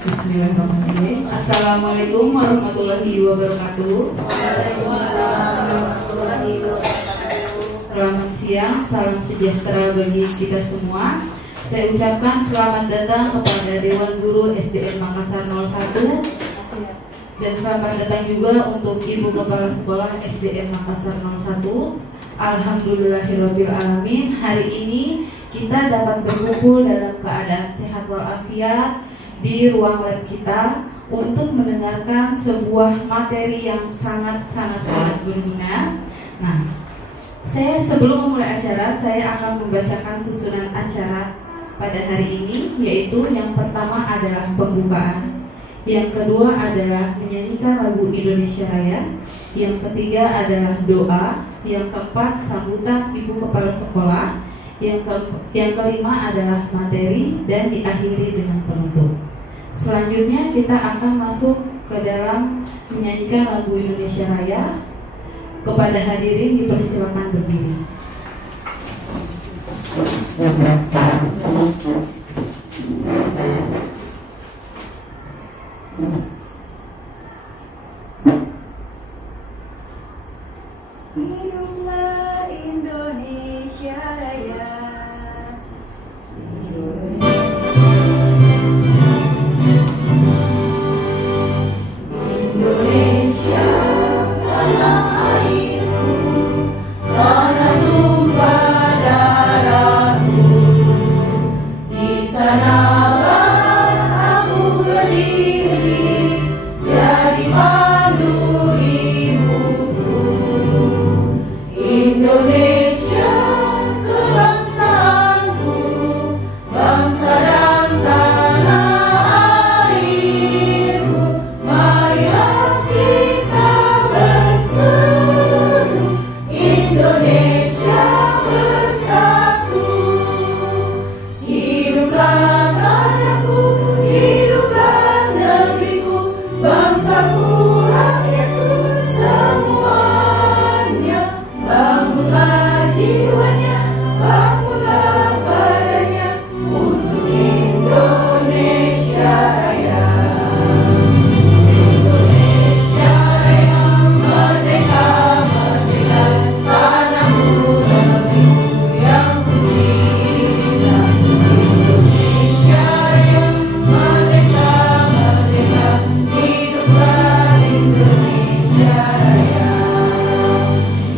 Bismillahirrahmanirrahim. Assalamualaikum warahmatullahi wabarakatuh. Selamat siang, salam sejahtera bagi kita semua. Saya ucapkan selamat datang kepada Dewan Guru SDN Makassar 01 dan selamat datang juga untuk Ibu Kepala Sekolah SDN Makassar 01. Alhamdulillahirabbil alamin. Hari ini kita dapat berkumpul dalam keadaan sehat walafiat di ruang lab kita untuk mendengarkan sebuah materi yang sangat berguna. Nah, sebelum memulai acara, saya akan membacakan susunan acara pada hari ini, yaitu yang pertama adalah pembukaan, yang kedua adalah menyanyikan lagu Indonesia Raya, yang ketiga adalah doa, yang keempat sambutan Ibu Kepala Sekolah, yang kelima adalah materi, dan diakhiri dengan penutup. Selanjutnya kita akan masuk ke dalam menyanyikan lagu Indonesia Raya. Kepada hadirin dipersilakan berdiri. Hiduplah Indonesia Raya. Indonesia tanah airku, tanah tumpah darahku. Di sanalah aku berdiri, jadi pandu ibuku. Indonesia kebangsaanku, bangsa dan tanah airku. Marilah kita berseru, Indonesia bersatu. Hiduplah tanahku, hiduplah negeriku, bangsaku, rakyatku semuanya. Bangunlah jiwanya, bangunlah badannya untuk Indonesia Raya. Indonesia Raya, merdeka, merdeka, tanahku, negeriku yang kucinta. Indonesia Raya, merdeka, merdeka, hiduplah Indonesia Raya.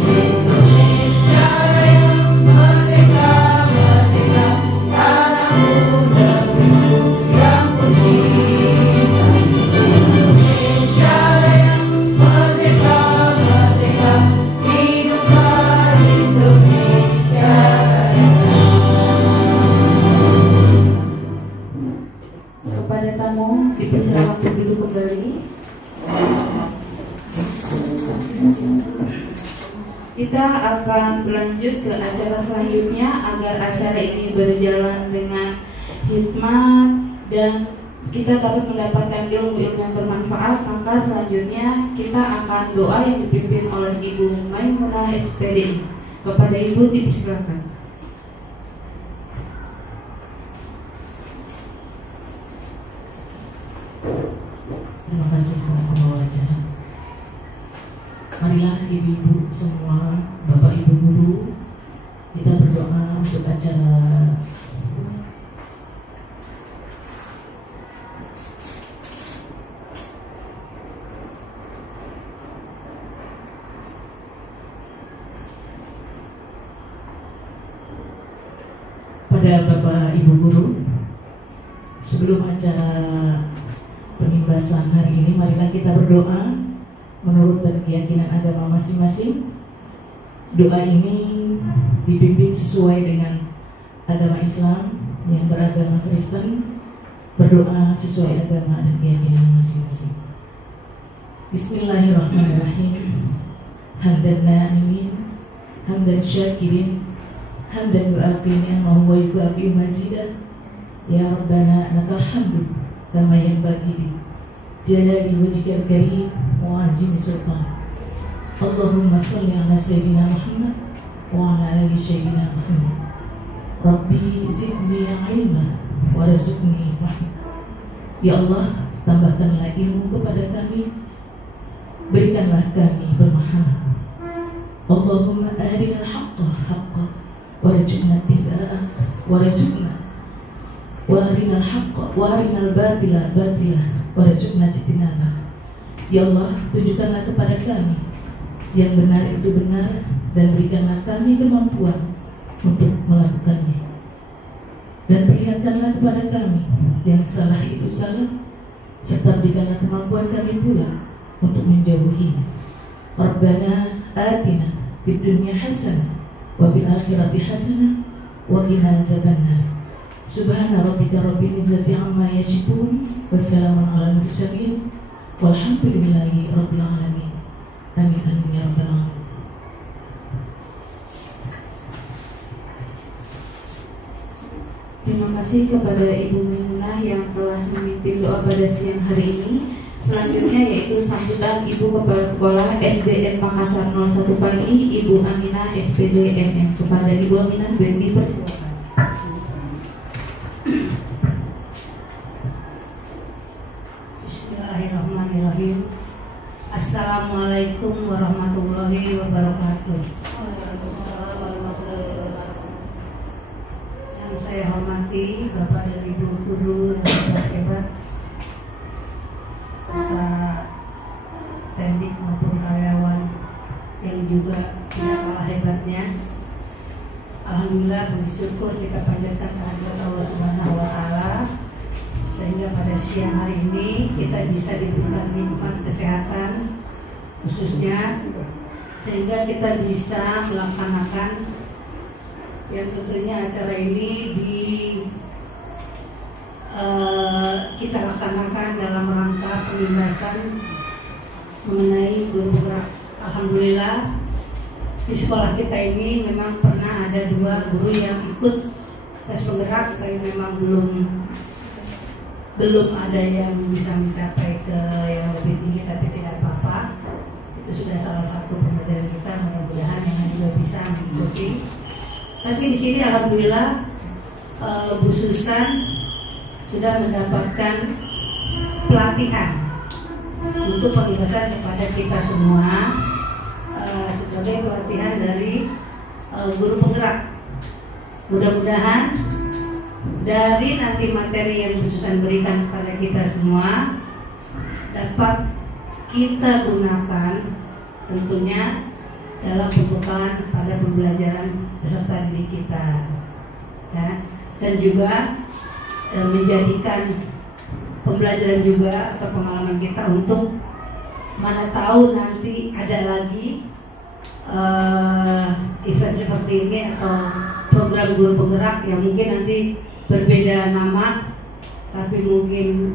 Indonesia Raya, merdeka, merdeka, tanahku, negeriku yang kucinta. Indonesia Raya, merdeka, merdeka, hiduplah Indonesia Raya. Kepada tamu dipersilakan berdiri kembali. Kita akan berlanjut ke acara selanjutnya agar acara ini berjalan dengan hikmat dan kita dapat mendapatkan ilmu-ilmu yang bermanfaat. Maka selanjutnya kita akan doa yang dipimpin oleh Ibu Maimunah SPD. Kepada Ibu dipersilakan. Terima kasih Bapak Wajah. Marilah ibu-ibu semua, bapak ibu guru, kita berdoa untuk acara pada bapak ibu guru. Sebelum acara penimbasan hari ini, marilah kita berdoa menurut dan keyakinan agama masing-masing. Doa ini dipimpin sesuai dengan agama Islam yang beragama Kristen. Berdoa sesuai agama dan keyakinan masing-masing. Bismillahirrahmanirrahim. Hamdan na'imin, hamdan syakirin, hamdan yu'afini ammahu wa yu'afi mazidah. Ya Rabbana lakal hamdu kama yanbaghi jalali wajhikal karim wa azimi sultan. Allahumma salli ala sayyidina Muhammad wa ala ali sayyidina Muhammad. Rabbi zidni ilma warzuqni rahmah Ya Allah, tambahkanlah ilmu kepada kami, berikanlah kami pemahaman. Allahumma arinal haqqa haqqa warzuqna ittiba'ah warzuqna wa arinal haqqa wa arinal batila batila warzuqna ijtinabah. Ya Allah, tunjukkanlah kepada kami yang benar itu benar dan berikanlah kami kemampuan untuk melakukannya, dan perlihatkanlah kepada kami yang salah itu salah, serta berikanlah kemampuan kami pula untuk menjauhinya. Rabbana atina fid dunya hasanah wa fil akhirati hasanah wa qina azabannar. Subhana rabbika rabbil izzati amma yasifun wa salamun alal mursalin walhamdulillahi rabbil alamin. Amin amin ya rabbal alamin. Terima kasih kepada Ibu Maimunah yang telah memimpin doa pada siang hari ini. Selanjutnya yaitu sambutan Ibu Kepala Sekolah SDN Makassar 01 pagi, Ibu Aminah SPD MM. Kepada Ibu Aminah, BMI persilakan. Bismillahirrahmanirrahim. Assalamualaikum warahmatullahi wabarakatuh. Yang saya hormati Bapak dan Ibu guru yang hebat, serta teknik maupun karyawan yang juga tidak kalah hebatnya. Alhamdulillah, bersyukur kita panjatkan kehadirat Allah Subhanahu wa Ta'ala, sehingga pada siang hari ini kita bisa diberikan nikmat kesehatan, khususnya sehingga kita bisa melaksanakan yang tentunya acara ini kita laksanakan dalam rangka pembebasan mengenai guru penggerak. Alhamdulillah, di sekolah kita ini memang pernah ada 2 guru yang ikut tes penggerak, tapi memang belum ada yang bisa mencapai ke yang lebih tinggi, tapi tidak apa-apa. Itu sudah salah satu pembelajaran kita, mudah-mudahan yang lain juga bisa mengikuti. Tapi di sini alhamdulillah Bu Susan sudah mendapatkan pelatihan untuk penjelasan kepada kita semua sebagai pelatihan dari guru penggerak. Mudah-mudahan dari nanti materi yang Bu Susan berikan kepada kita semua dapat kita gunakan tentunya dalam pembekalan pada pembelajaran peserta didik kita, ya. Dan juga menjadikan pembelajaran juga atau pengalaman kita untuk mana tahu nanti ada lagi event seperti ini atau program guru penggerak yang mungkin nanti berbeda nama, tapi mungkin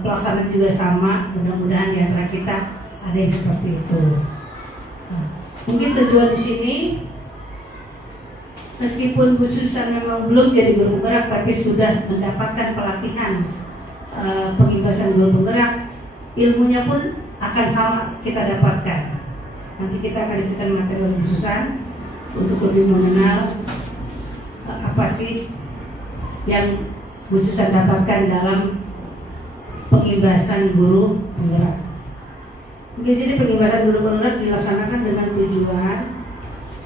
pelaksanaan juga sama. Mudah-mudahan di antara kita ada yang seperti itu. Nah, mungkin tujuan di sini, meskipun Bu Susan memang belum jadi guru penggerak, tapi sudah mendapatkan pelatihan pengibasan guru penggerak, ilmunya pun akan sama kita dapatkan. Nanti kita akan diberikan materi Bu Susan untuk lebih mengenal apa sih yang Bu Susan dapatkan dalam pengibasan guru penggerak. Jadi pengibasan guru penggerak dilaksanakan dengan tujuan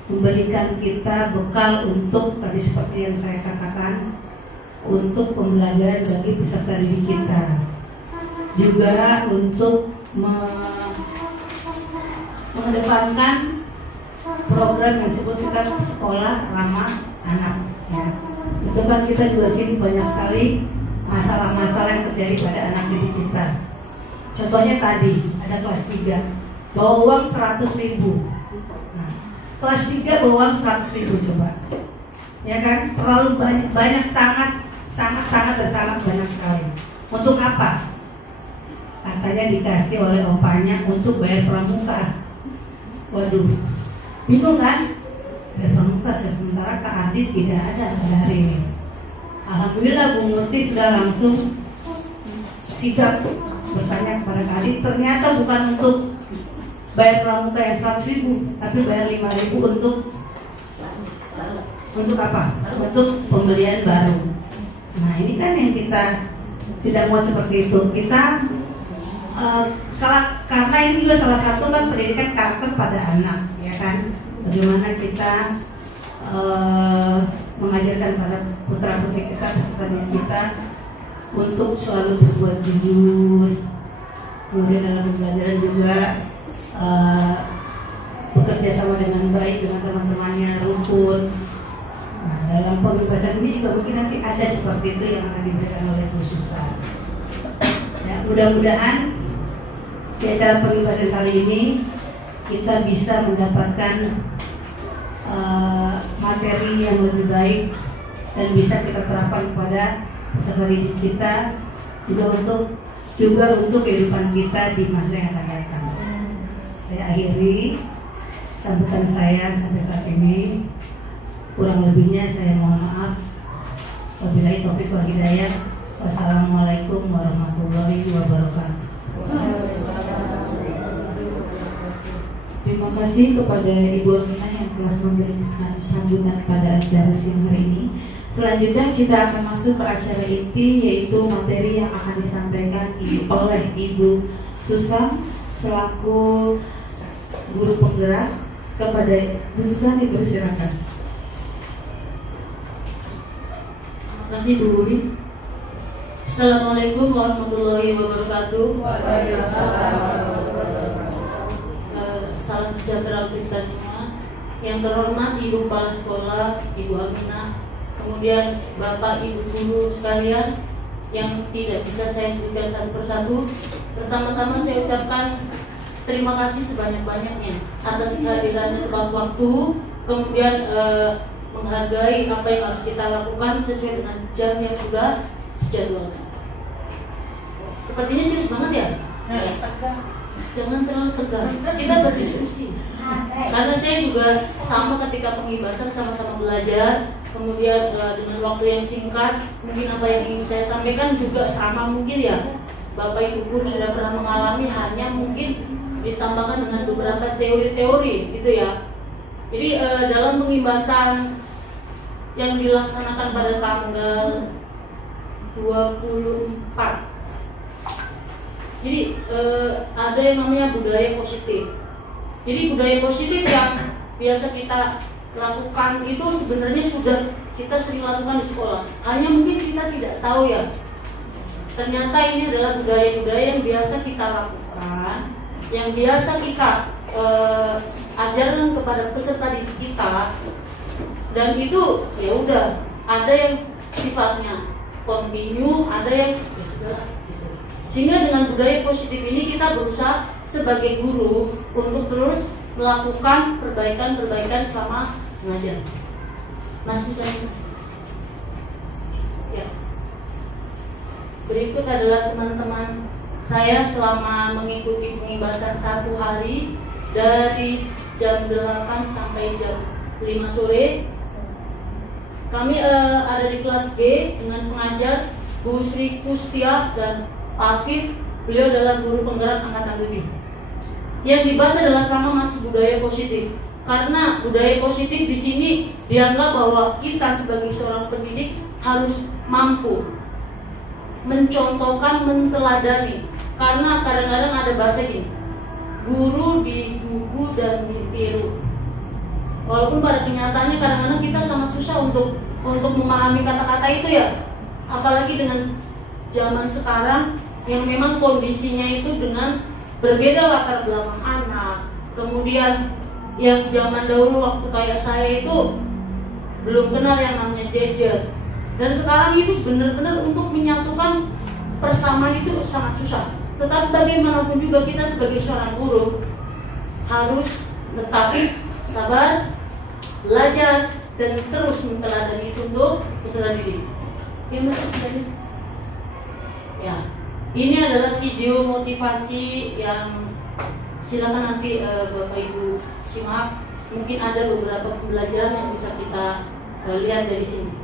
memberikan kita bekal untuk tadi seperti yang saya katakan, untuk pembelajaran bagi peserta didik kita, juga untuk mengedepankan program yang disebut kita sekolah ramah anak, ya. Itu kan kita juga sini banyak sekali masalah-masalah yang terjadi pada anak didik kita. Contohnya tadi ada kelas 3 bawa uang 100.000. Nah, kelas 3 bawa uang 100.000 coba, ya kan? Terlalu banyak, sangat dan sangat banyak sekali. Untuk apa? Katanya dikasih oleh opanya untuk bayar pramuka. Waduh, bingung kan? Bayar pramuka, sementara Kak Adit tidak ada pada hari ini. Alhamdulillah Bu Murti sudah langsung sigap bertanya kepada Kak Adit. Ternyata bukan untuk bayar pramuka yang 100.000, tapi bayar 5.000 untuk apa? Untuk pembelian baru. Nah, ini kan yang kita tidak mau seperti itu. Kita karena ini juga salah satu kan pendidikan karakter pada anak, ya kan? Bagaimana kita mengajarkan pada putra putri kita, peserta kita untuk selalu berbuat jujur, kemudian dalam pembelajaran juga bekerja sama dengan baik dengan teman-temannya, rukun. Nah, dalam pembebasan ini juga mungkin nanti ada seperti itu yang akan diberikan oleh Bu Susan. Ya, mudah-mudahan di acara pembebasan kali ini kita bisa mendapatkan materi yang lebih baik dan bisa kita terapkan kepada peserta didik kita juga untuk kehidupan kita di masa yang akan datang. Saya akhiri sambutan saya sampai saat ini. Kurang lebihnya saya mohon maaf. Wabillahi taufiq wal hidayah. Wassalamualaikum warahmatullahi wabarakatuh. Terima kasih kepada Ibu Aminah yang telah memberikan sambutan pada acara siang hari ini. Selanjutnya kita akan masuk ke acara inti, yaitu materi yang akan disampaikan oleh Ibu Susan selaku guru penggerak. Kepada Bu Susan dipersilakan. Terima kasih Bu Budi. Assalamualaikum warahmatullahi wabarakatuh. Salam sejahtera untuk kita semua. Yang terhormat Ibu Kepala Sekolah, Ibu Aminah, kemudian Bapak Ibu guru sekalian yang tidak bisa saya sebutkan satu persatu. Pertama-tama saya ucapkan terima kasih sebanyak-banyaknya atas kehadirannya tepat waktu, kemudian menghargai apa yang harus kita lakukan sesuai dengan jam yang sudah dijadwalkan. Sepertinya serius banget ya? Jangan terlalu tegang, kita berdiskusi. Karena saya juga sama ketika pengibasan sama-sama belajar, kemudian dengan waktu yang singkat, mungkin apa yang ingin saya sampaikan juga sama mungkin ya. Bapak Ibu guru sudah pernah mengalami, hanya mungkin ditambahkan dengan beberapa teori-teori gitu ya. Jadi dalam pengibasan yang dilaksanakan pada tanggal 24, jadi ada yang namanya budaya positif. Jadi budaya positif yang biasa kita lakukan itu sebenarnya sudah kita sering lakukan di sekolah, hanya mungkin kita tidak tahu ya. Ternyata ini adalah budaya-budaya yang biasa kita lakukan, yang biasa kita ajarkan kepada peserta didik kita, dan itu ya udah ada yang sifatnya kontinu, ada yang ya sudah gitu. Sehingga dengan budaya positif ini kita berusaha sebagai guru untuk terus melakukan perbaikan-perbaikan selama mengajar. Mas ya. Berikut adalah teman-teman saya selama mengikuti pengibasan 1 hari dari jam 8 sampai jam 5 sore. Kami ada di kelas G dengan pengajar Bu Sri Kustiah dan Pak Afif. Beliau adalah guru penggerak angkatan 7. Yang dibahas adalah sama masih budaya positif. Karena budaya positif di sini dianggap bahwa kita sebagai seorang pendidik harus mampu mencontohkan, menteladani. Karena kadang-kadang ada bahasa gini, guru digugu dan ditiru. Walaupun pada kenyataannya kadang-kadang kita sangat susah untuk memahami kata-kata itu ya. Apalagi dengan zaman sekarang yang memang kondisinya itu dengan berbeda latar belakang anak. Kemudian yang zaman dahulu waktu kayak saya itu belum kenal yang namanya gesture. Dan sekarang itu benar-benar untuk menyatukan persamaan itu sangat susah. Tetapi bagaimanapun juga kita sebagai seorang guru harus tetap sabar, belajar, dan terus menteladani itu untuk peserta didik. Ya, ini adalah video motivasi yang silakan nanti Bapak Ibu simak. Mungkin ada beberapa pembelajaran yang bisa kita lihat dari sini.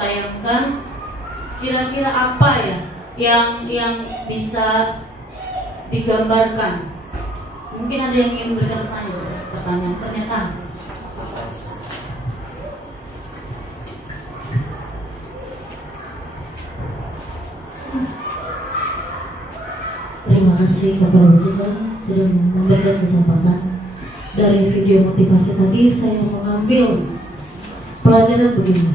tayangkan, kira-kira apa ya yang bisa digambarkan? Mungkin ada yang ingin memberikan pernyataan. Terima kasih kepada Susan sudah memberikan kesempatan. Dari video motivasi tadi saya mengambil pelajaran begini.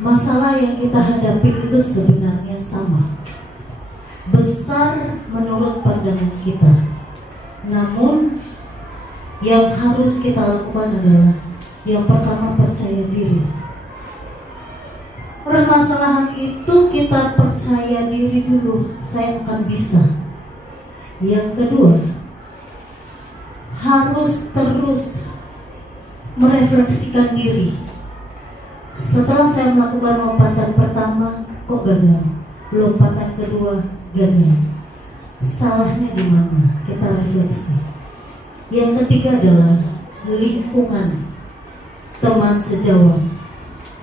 Masalah yang kita hadapi itu sebenarnya sama, besar menurut pandangan kita. Namun yang harus kita lakukan adalah yang pertama, percaya diri. Permasalahan itu kita percaya diri dulu, saya akan bisa. Yang kedua, harus terus merefleksikan diri. Setelah saya melakukan lompatan pertama, kok gagal? Lompatan kedua, gagal. Salahnya di mana? Kita refleksi. Yang ketiga adalah lingkungan, teman sejawat,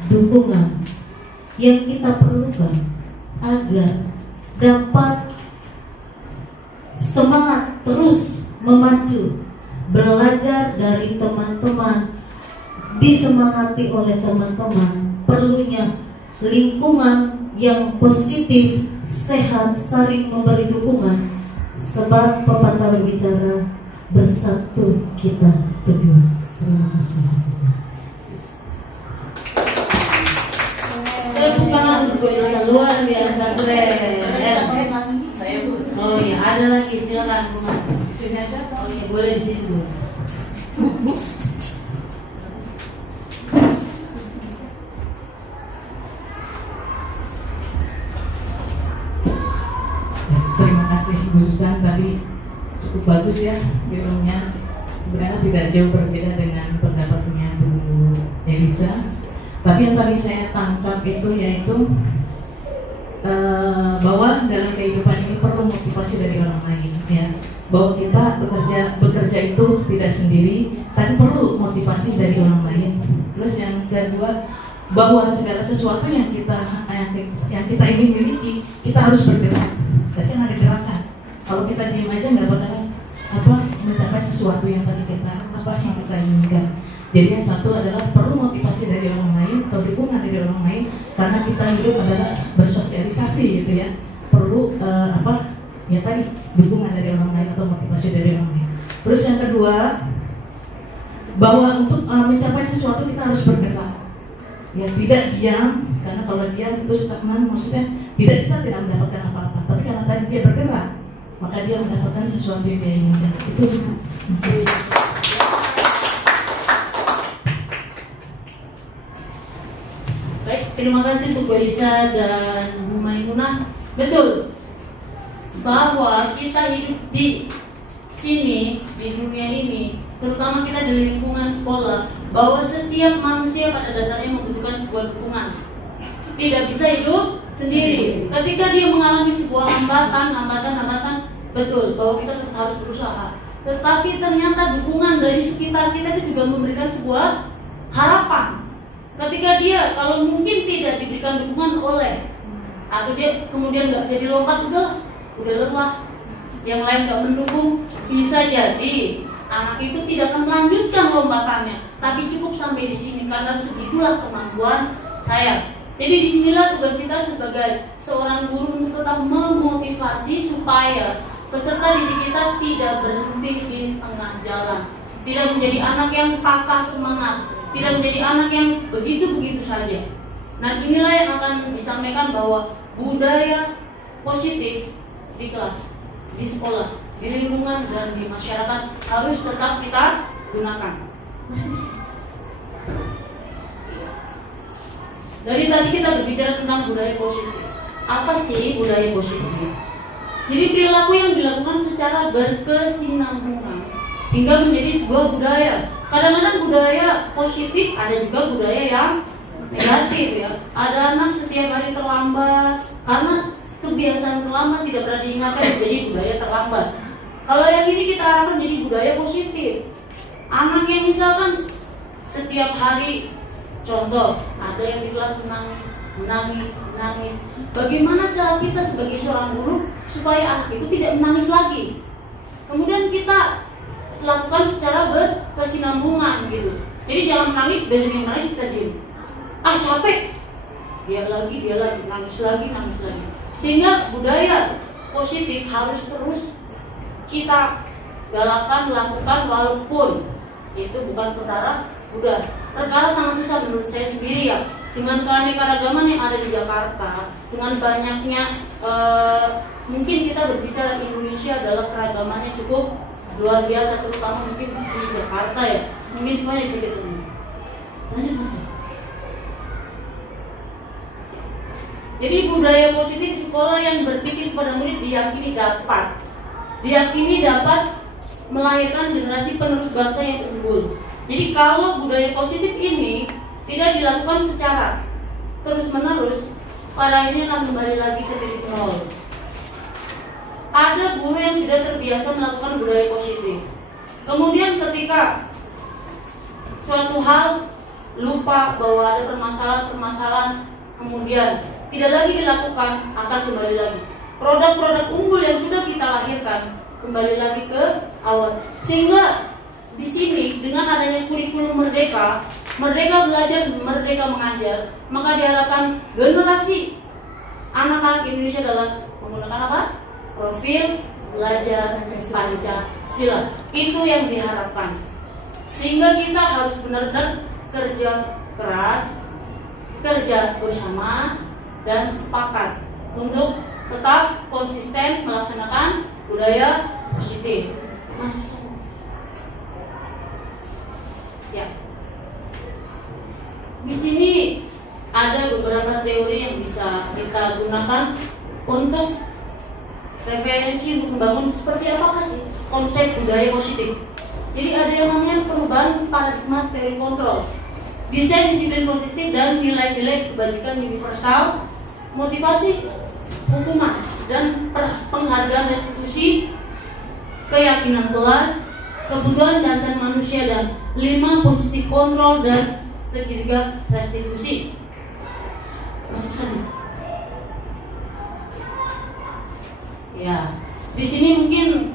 dukungan yang kita perlukan agar dapat semangat terus memacu, belajar dari teman-teman, disemangati oleh teman-teman. Perlunya lingkungan yang positif, sehat, saling memberi dukungan. Sebab pepatah berbicara, bersatu kita teguh. Terima kasih. Tepuk tangan untuk Elisa, luar biasa keren. Oh iya, ada lagi, silakan. Oh iya, boleh di sini dulu. Terima kasih Bu Susan, tadi cukup bagus ya filmnya. Sebenarnya tidak jauh berbeda dengan pendapatnya Bu Elisa. Tapi yang tadi saya tangkap itu yaitu bahwa dalam kehidupan ini perlu motivasi dari orang lain, ya. Bahwa kita bekerja itu tidak sendiri, tapi perlu motivasi dari orang lain. Terus yang kedua, bahwa segala sesuatu yang kita ingin miliki, kita harus bergerak. Berarti ada gerakan. Kalau kita diam aja nggak bakal mencapai sesuatu yang tadi kita inginkan. Jadi yang satu adalah perlu motivasi dari orang lain atau dukungan dari orang lain, karena kita hidup adalah bersosialisasi gitu ya. Perlu ya tadi dukungan dari orang lain atau motivasi dari orang lain. Terus yang kedua, bahwa untuk mencapai sesuatu kita harus bergerak. Ya tidak diam, karena kalau diam itu stagnan, maksudnya kita tidak mendapatkan apa-apa. Tapi karena tadi dia bergerak, maka dia mendapatkan sesuatu yang dia inginkan. Itu. Baik, terima kasih untuk Bu Elisa dan Bu Maimunah. Betul, bahwa kita hidup di sini, di dunia ini, terutama kita di lingkungan sekolah, bahwa setiap manusia pada dasarnya membutuhkan sebuah dukungan. Tidak bisa hidup sendiri. Ketika dia mengalami sebuah hambatan, betul bahwa kita tetap harus berusaha. Tetapi ternyata dukungan dari sekitar kita itu juga memberikan sebuah harapan. Ketika dia kalau mungkin tidak diberikan dukungan oleh, atau dia kemudian nggak jadi lompat, udah lelah, yang lain nggak mendukung, bisa jadi anak itu tidak akan melanjutkan lompatannya, tapi cukup sampai di sini karena segitulah kemampuan saya. Jadi disinilah tugas kita sebagai seorang guru untuk tetap memotivasi supaya peserta didik kita tidak berhenti di tengah jalan, tidak menjadi anak yang patah semangat, tidak menjadi anak yang begitu-begitu saja. Nah, inilah yang akan disampaikan bahwa budaya positif di kelas, di sekolah, di lingkungan, dan di masyarakat harus tetap kita gunakan. Dari tadi kita berbicara tentang budaya positif. Apa sih budaya positif? Jadi perilaku yang dilakukan secara berkesinambungan hingga menjadi sebuah budaya. Kadang-kadang budaya positif, ada juga budaya yang negatif ya. Ada anak setiap hari terlambat karena kebiasaan terlambat tidak pernah diingatkan, jadi budaya terlambat. Kalau yang ini kita harapkan jadi budaya positif. Anak yang misalkan setiap hari Contoh, ada yang di kelas menangis. Bagaimana cara kita sebagai seorang guru supaya anak itu tidak menangis lagi? Kemudian kita lakukan secara berkesinambungan gitu. Jadi jangan menangis, besoknya menangis kita diam. Capek, dia lagi, nangis lagi. Sehingga budaya positif harus terus kita galakan, lakukan, walaupun itu bukan perkara mudah. Perkara sangat susah menurut saya sendiri ya. Dengan keanekaragaman yang ada di Jakarta, dengan banyaknya mungkin kita berbicara Indonesia adalah keragamannya cukup luar biasa, terutama mungkin di Jakarta ya. Mungkin semuanya bisa kita lanjut Mas. Jadi budaya positif sekolah yang berpikir kepada murid diyakini dapat melahirkan generasi penerus bangsa yang unggul. Jadi kalau budaya positif ini tidak dilakukan secara terus-menerus, pada akhirnya akan kembali lagi ke titik nol. Ada guru yang sudah terbiasa melakukan budaya positif, kemudian ketika suatu hal lupa bahwa ada permasalahan, kemudian tidak lagi dilakukan, akan kembali lagi. Produk-produk unggul yang sudah kita lahirkan kembali lagi ke awal. Sehingga di sini dengan adanya kurikulum merdeka belajar, merdeka mengajar, maka diharapkan generasi anak-anak Indonesia adalah menggunakan apa? Profil belajar Pancasila. Itu yang diharapkan. Sehingga kita harus benar-benar kerja keras, kerja bersama, dan sepakat untuk tetap konsisten melaksanakan budaya positif. Ya. Di sini ada beberapa teori yang bisa kita gunakan untuk referensi untuk membangun seperti apakah sih konsep budaya positif. Jadi ada yang namanya perubahan paradigma teori kontrol, desain disiplin positif dan nilai-nilai kebajikan universal, motivasi hukuman dan penghargaan restitusi, keyakinan kelas, kebutuhan dasar manusia, dan 5 posisi kontrol dan segitiga restitusi. Ya, di sini mungkin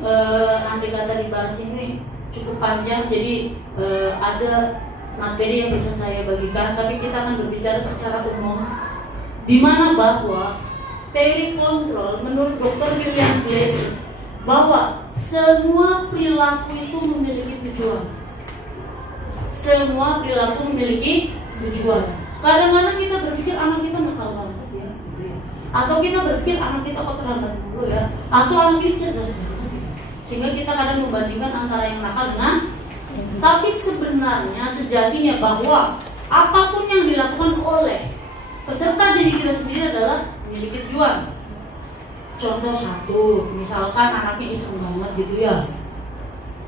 andai kata dibahas ini cukup panjang, jadi ada materi yang bisa saya bagikan, tapi kita akan berbicara secara umum, di mana bahwa teori kontrol menurut Dr. William Glasser bahwa semua perilaku itu memiliki tujuan. Semua perilaku memiliki tujuan. Kadang-kadang kita berpikir anak kita nakal banget ya, atau kita berpikir anak kita kok terlambat dulu ya, atau anak ini cerdas banget. Sehingga kita kadang membandingkan antara yang nakal dengan, tapi sebenarnya sejatinya bahwa apapun yang dilakukan oleh peserta diri kita sendiri adalah memiliki tujuan. Contoh satu, misalkan anaknya iseng banget gitu ya,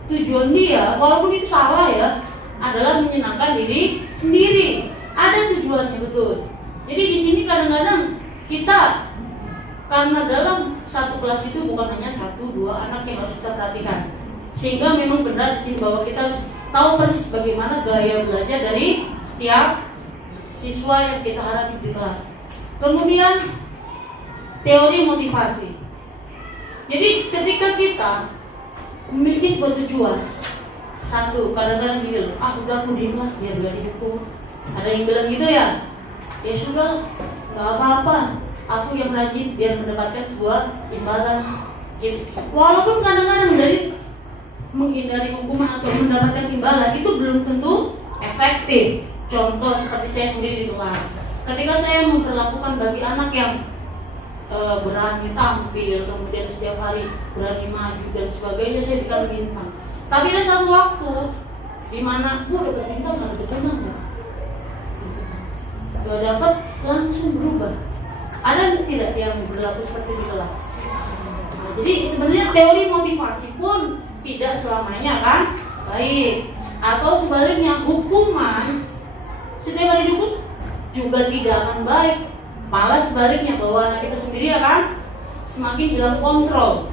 tujuan dia, walaupun itu salah ya, adalah menyenangkan diri sendiri. Ada tujuannya betul. Jadi di sini kadang-kadang kita, karena dalam satu kelas itu bukan hanya 1-2 anak yang harus kita perhatikan, sehingga memang benar di sini bahwa kita harus tahu persis bagaimana gaya belajar dari setiap siswa yang kita hadapi di kelas. Kemudian teori motivasi. Jadi ketika kita memiliki sebuah tujuan, satu, kadang-kadang gini, udah aku diem lah, biar gak dihukum. Ada yang bilang gitu ya, ya sudah, gak apa-apa, aku yang rajin biar mendapatkan sebuah imbalan. Walaupun kadang-kadang dari menghindari hukuman atau mendapatkan imbalan itu belum tentu efektif. Contoh seperti saya sendiri di kelas, ketika saya memperlakukan bagi anak yang berani tampil, kemudian setiap hari berani maju dan sebagainya, saya dikasih bintang. Tapi ada satu waktu di mana dapat bintang, nggak dapat bintang, nggak dapat, langsung berubah. Ada tidak yang berlaku seperti di kelas? Nah, jadi sebenarnya teori motivasi pun tidak selamanya kan baik, atau sebaliknya hukuman setiap hari dihukum juga tidak akan baik. Malah sebaliknya bahwa anak kita sendiri akan semakin hilang kontrol,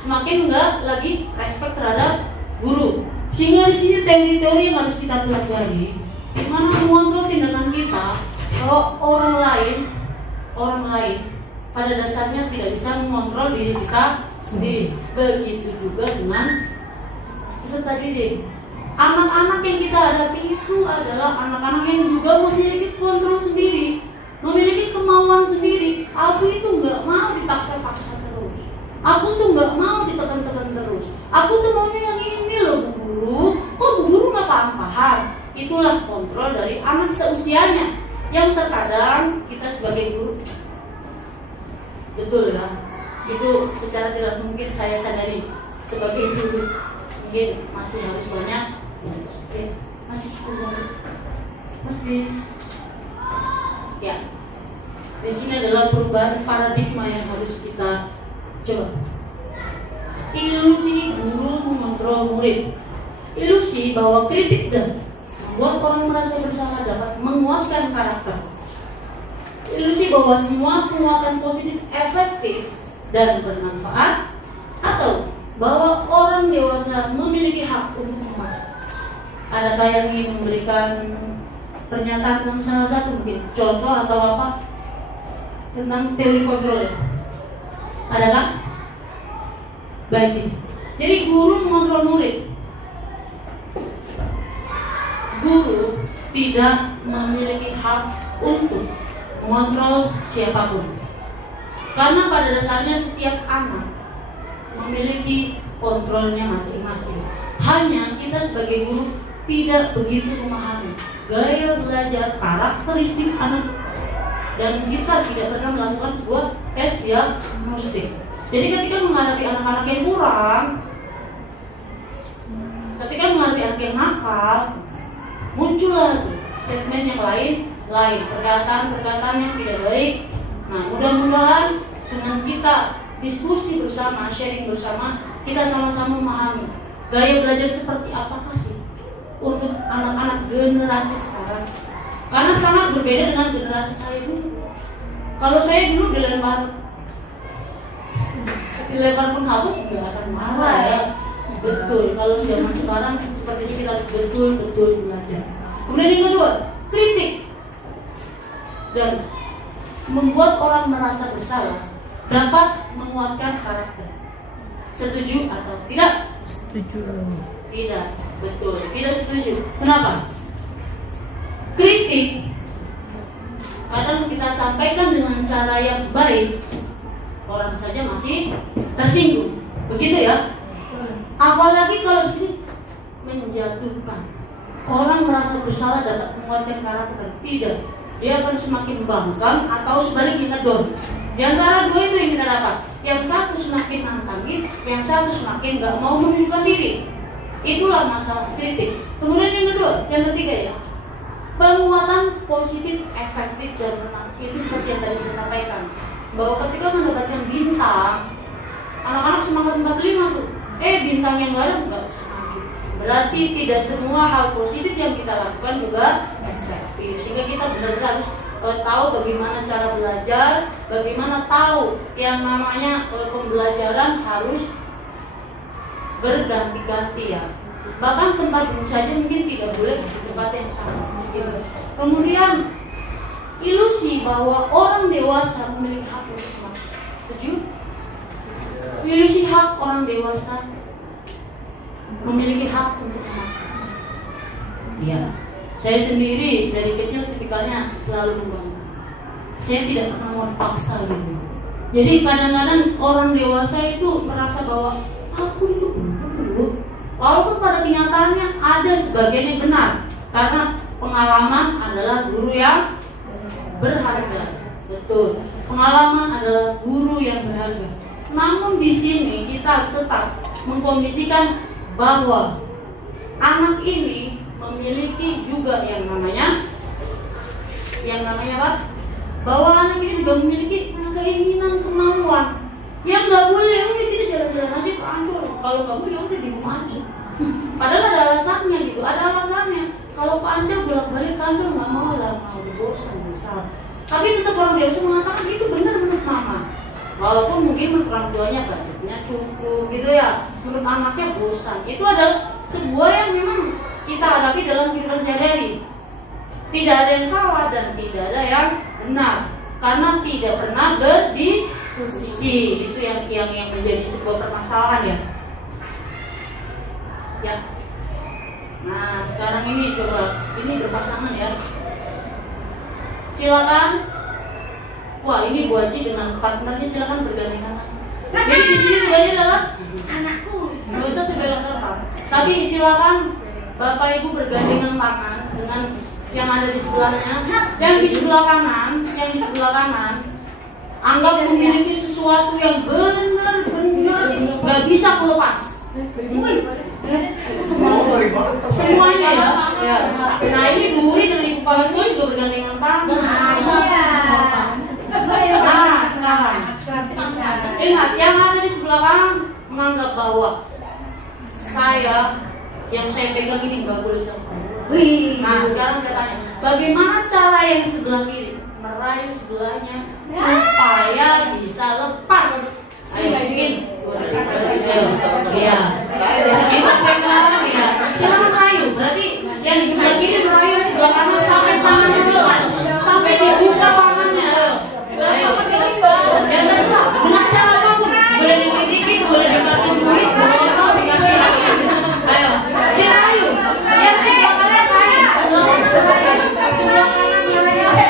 semakin enggak lagi respect terhadap guru. Sehingga di sini teori-teori yang harus kita pelajari Gimana mengontrol tindakan kita kalau orang lain pada dasarnya tidak bisa mengontrol diri kita sendiri. Begitu juga dengan peserta didik. Anak-anak yang kita hadapi itu adalah anak-anak yang juga memiliki kontrol sendiri, memiliki kemauan sendiri. Aku itu nggak mau dipaksa-paksa terus. Aku tuh nggak mau ditekan-tekan terus. Aku tuh maunya yang ini loh Bu Guru. Kok Bu Guru nggak paham? Itulah kontrol dari anak seusianya yang terkadang kita sebagai guru, betul ya, itu secara tidak langsung mungkin saya sadari sebagai guru mungkin masih harus banyak, masih 10 menit, masih ya. Di sini adalah perubahan paradigma yang harus kita coba. Ilusi guru mengontrol murid. Ilusi bahwa kritik dan membuat orang merasa bersalah dapat menguatkan karakter. Ilusi bahwa semua penguatan positif efektif dan bermanfaat, atau bahwa orang dewasa memiliki hak untuk memaksa. Adakah yang ingin memberikan pernyataan tentang salah satu mungkin contoh atau apa tentang teori kontrol? Adakah? Baik. Jadi guru mengontrol murid. Guru tidak memiliki hak untuk mengontrol siapapun, karena pada dasarnya setiap anak memiliki kontrolnya masing-masing. Hanya kita sebagai guru tidak begitu memahami gaya belajar karakteristik anak, dan kita tidak pernah melakukan sebuah tes diagnostik. Jadi ketika menghadapi anak-anak yang kurang, ketika menghadapi anak yang nakal, muncullah statement yang lain, perkataan-perkataan yang tidak baik. Nah, mudah-mudahan dengan kita diskusi bersama, sharing bersama, kita sama-sama memahami gaya belajar seperti apakah sih untuk anak-anak generasi sekarang. Karena sangat berbeda dengan generasi saya dulu. Kalau saya dulu dilempar pun hapus nggak akan marah ya. Betul, kalau zaman sekarang sepertinya kita harus betul-betul belajar. Kemudian yang kedua, kritik dan membuat orang merasa bersalah dapat menguatkan karakter. Setuju atau tidak? Setuju. Tidak, betul, tidak setuju. Kenapa? Kritik kadang kita sampaikan dengan cara yang baik, orang saja masih tersinggung. Begitu ya? Apalagi kalau di sini menjatuhkan, orang merasa bersalah dapat menguatkan karakter. Tidak, dia akan semakin bangkang atau sebaliknya down. Di antara dua itu yang kita dapat. Yang satu semakin nantangin, yang satu semakin gak mau menunjukkan diri. Itulah masalah kritik. Kemudian yang kedua, yang ketiga ya, penguatan positif, efektif dan menang. Itu seperti yang tadi saya sampaikan, bahwa ketika mendapatkan bintang, anak-anak semangat 45 tuh. Bintang yang gak ada nggak bisa maju. Berarti tidak semua hal positif yang kita lakukan juga efektif. Sehingga kita benar-benar harus tahu bagaimana cara belajar, bagaimana tahu yang namanya pembelajaran harus berganti-ganti ya. Bahkan tempat duduk saja mungkin tidak boleh di tempat yang sama. Gitu. Kemudian ilusi bahwa orang dewasa memiliki hak untuk memaksa. Setuju? Ilusi hak orang dewasa memiliki hak untuk memaksa. Iya. Saya sendiri dari kecil tipikalnya selalu membangga. Saya tidak pernah mau dipaksa gitu. Jadi kadang-kadang orang dewasa itu merasa bahwa aku itu benar. Walaupun pada kenyataannya ada sebagian yang benar, karena pengalaman adalah guru yang berharga. Betul. Pengalaman adalah guru yang berharga. Namun di sini kita harus tetap mengkondisikan bahwa anak ini memiliki juga yang namanya apa? Bahwa anak ini juga memiliki keinginan, kemauan. Yang nggak boleh, udah kita jalan-jalan aja ke Ancol. Kalau kamu ya udah di rumah aja. Padahal ada alasannya gitu, ada alasannya. Kalau ke Ancol bolak-balik ke Ancol nggak mau lah, mau bosan misal. Tapi tetap orang dewasa mengatakan itu benar menurut mama. Walaupun mungkin menurut orang tuanya budgetnya cukup gitu ya, menurut anaknya bosan. Itu adalah sebuah yang memang kita hadapi dalam kehidupan sehari-hari. Tidak ada yang salah dan tidak ada yang benar, karena tidak pernah berdiskusi. Itu yang menjadi sebuah permasalahan ya. Ya. Nah, sekarang ini coba ini berpasangan ya. Silakan. Wah, ini Bu Haji dengan partnernya silakan bergandengan. Jadi di sini sebenarnya adalah Anakku. nggak usah sebelah lepas. Tapi silakan Bapak Ibu bergandengan tangan dengan yang ada di sebelahnya, yang di sebelah kanan, anggap memiliki sesuatu yang benar-benar nggak bisa aku lepas. Semuanya ya. Nah ini Bu Uri dengan Ibu Kepala Sekolah juga bergandengan tangan. Nah sekarang ingat, yang ada di sebelah kanan menganggap bahwa yang saya pegang ini nggak boleh sama. Nah sekarang saya tanya, bagaimana cara yang di sebelah kiri merayu sebelahnya supaya bisa lepas? Ayo bikin. Ya. Kita pegang ya. Silakan rayu. Berarti yang di sebelah kiri merayu sebelah kanan sampai tangannya lepas, sampai dibuka tangannya. Ayo. Dengan cara apapun, boleh dikit, boleh dikasih duit, boleh dikasih lagi. Ayo, dirayu. Yang sebelah kanan rayu, sebelah kanan rayu, sebelah kanan rayu.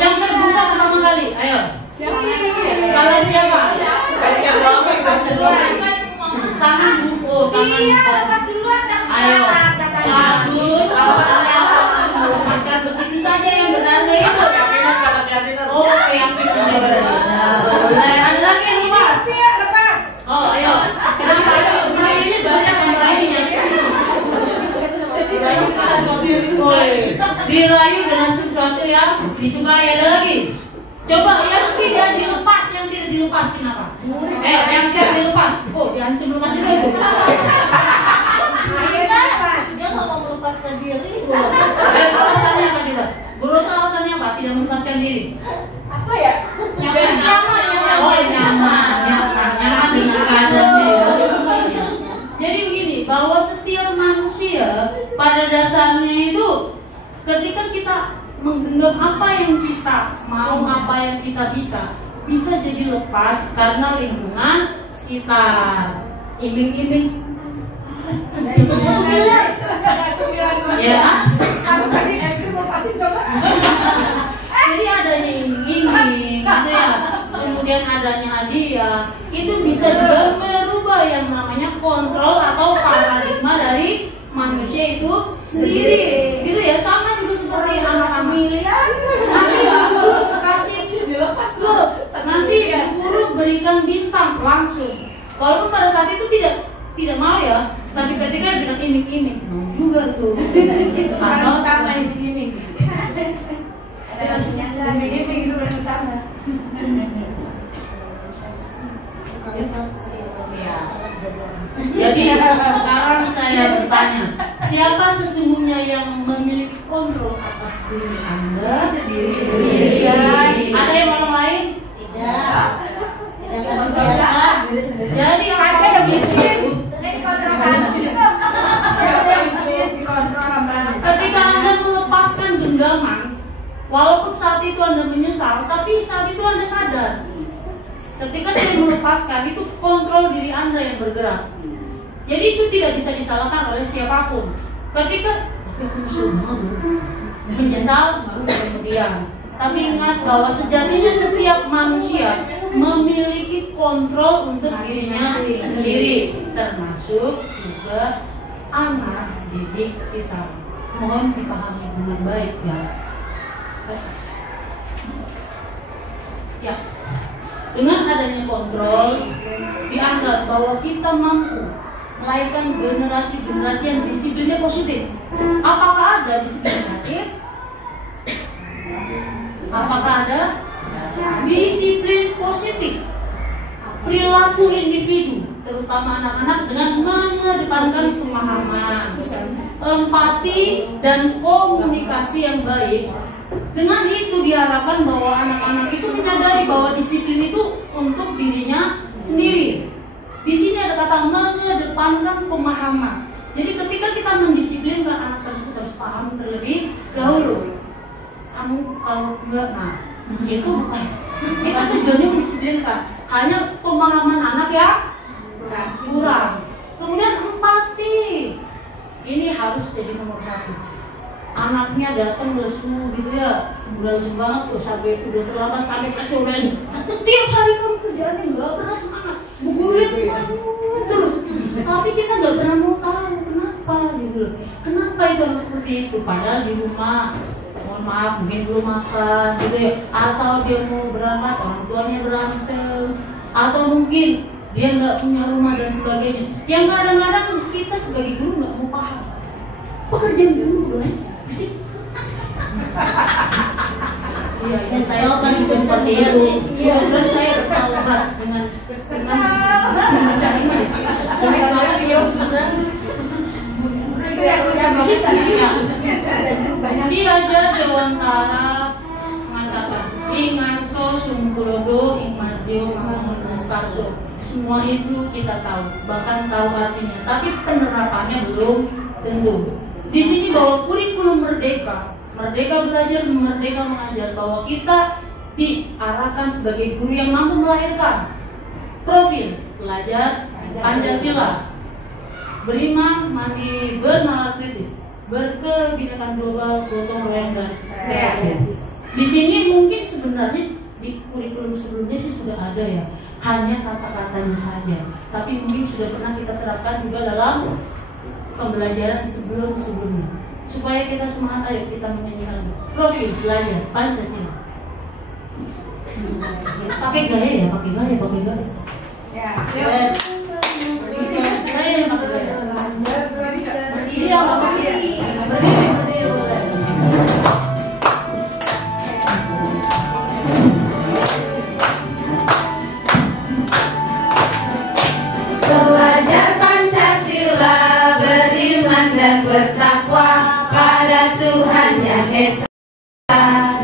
Yang terbuka pertama kali, ayo. Kalian siapa? Tangan buku, tangan. Ayo. Bagus. Lepaskan begitu saja yang benar itu. Oh, keyakinan. Ada lagi yang lepas. Oh, ayo. Kenapa ayo? Ini banyak yang lainnya. Dirayu dengan sesuatu yang disukai. Ada lagi. Coba yang tidak dilepas, kenapa? Yang tidak dilepas. Oh, diancam lepas juga itu. Dia nggak mau melepaskan diri. Alasannya apa kita? Guru alasannya apa? Tidak melepaskan diri. Apa ya? Nyaman. Oh, nyaman dengan keadaannya. Jadi begini, bahwa setiap manusia pada dasarnya itu ketika kita menggenggam apa yang kita mau, apa yang kita bisa jadi lepas karena lingkungan sekitar. Iming-iming ya. Jadi adanya iming-iming gitu ya, kemudian adanya hadiah, itu bisa juga merubah yang namanya kontrol atau paradigma dari manusia itu sendiri, gitu ya. Sama juga seperti anak-anak. Nanti guru kasih nanti guru berikan bintang langsung, walaupun pada saat itu tidak mau ya, tapi ketika bilang iming-iming mau juga tuh. Atau sama iming-iming. Iming-iming itu paling utama. Jadi sekarang saya bertanya, siapa sesungguhnya yang memiliki kontrol atas diri Anda sendiri? Ada yang orang lain? Tidak. Jadi apa itu? Ketika Anda melepaskan genggaman, walaupun saat itu Anda menyesal, tapi saat itu Anda sadar. Ketika saya melepaskan, itu kontrol diri Anda yang bergerak. Jadi itu tidak bisa disalahkan oleh siapapun. Ketika menyesal, baru kemudian. Tapi ingat bahwa sejatinya setiap manusia memiliki kontrol untuk dirinya sendiri, termasuk juga anak didik kita. Mohon dipahami dengan baik ya. Ya. Dengan adanya kontrol, dianggap bahwa kita mampu melahirkan generasi-generasi yang disiplinnya positif. Apakah ada disiplin negatif? Apakah ada disiplin positif? Perilaku individu, terutama anak-anak, dengan mengedepankan pemahaman, empati, dan komunikasi yang baik. Dengan itu diharapkan bahwa anak-anak itu menyadari bahwa disiplin itu untuk dirinya sendiri. Di sini ada kata mengedepankan pemahaman. Jadi ketika kita mendisiplinkan anak tersebut harus paham terlebih dahulu. Kamu kalau enggak, nah itu kita tujuannya mendisiplinkan. Hanya pemahaman anak yang kurang. Kemudian empati, ini harus jadi nomor 1. Anaknya datang lesu gitu ya, udah lesu banget, sampai udah terlambat sampai kecoren. Tiap hari kamu kerjaannya nggak pernah semangat, bu gurunya terus. Tapi kita nggak pernah mau tahu kenapa gitu. Kenapa itu anak seperti itu? Padahal di rumah, mohon maaf, mungkin belum makan gitu ya, atau dia mau berangkat orang tuanya berantem, atau mungkin dia nggak punya rumah dan sebagainya. Yang kadang-kadang kita sebagai guru nggak mau paham. Pekerjaan guru bisik. Iya, saya paling seperti itu. Dan saya bertaubat dengan cara ini. Dan saya dia susah. Diajar Dewantara mengatakan Ingarso Sungkulodo Ingmadio Mahamukarso. Semua itu kita tahu, bahkan tahu artinya, tapi penerapannya belum tentu. Di sini bahwa kurikulum merdeka, merdeka belajar, merdeka mengajar, bahwa kita diarahkan sebagai guru yang mampu melahirkan profil pelajar Pancasila, beriman, mandiri, bernalar kritis, berkebinekaan global, gotong royong dan kreatif. Di sini mungkin sebenarnya di kurikulum sebelumnya sih sudah ada ya, hanya kata-katanya saja, tapi mungkin sudah pernah kita terapkan juga dalam pembelajaran sebelumnya, supaya kita semangat. Ayo kita menyanyikan profil belajar Pancasila. Pakai gaya ya, pakai gaya. Ya. Yes. Saya yang pakai gaya. Berdiri apa berdiri? Berdiri. Belajar Pancasila, beriman dan bertakwa pada Tuhan yang Esa,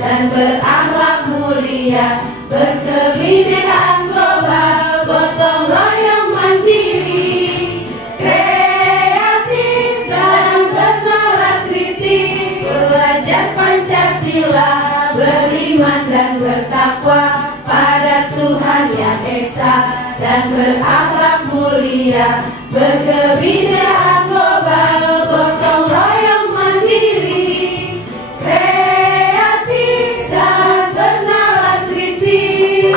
dan berakhlak mulia, berkebinekaan global, gotong royong mandiri, kreatif dan bernalar kritis. Belajar Pancasila, beriman dan bertakwa pada Tuhan yang Esa, dan berakhlak mulia, berkebinekaan global, gotong royong mandiri, kreatif dan bernalar kritis.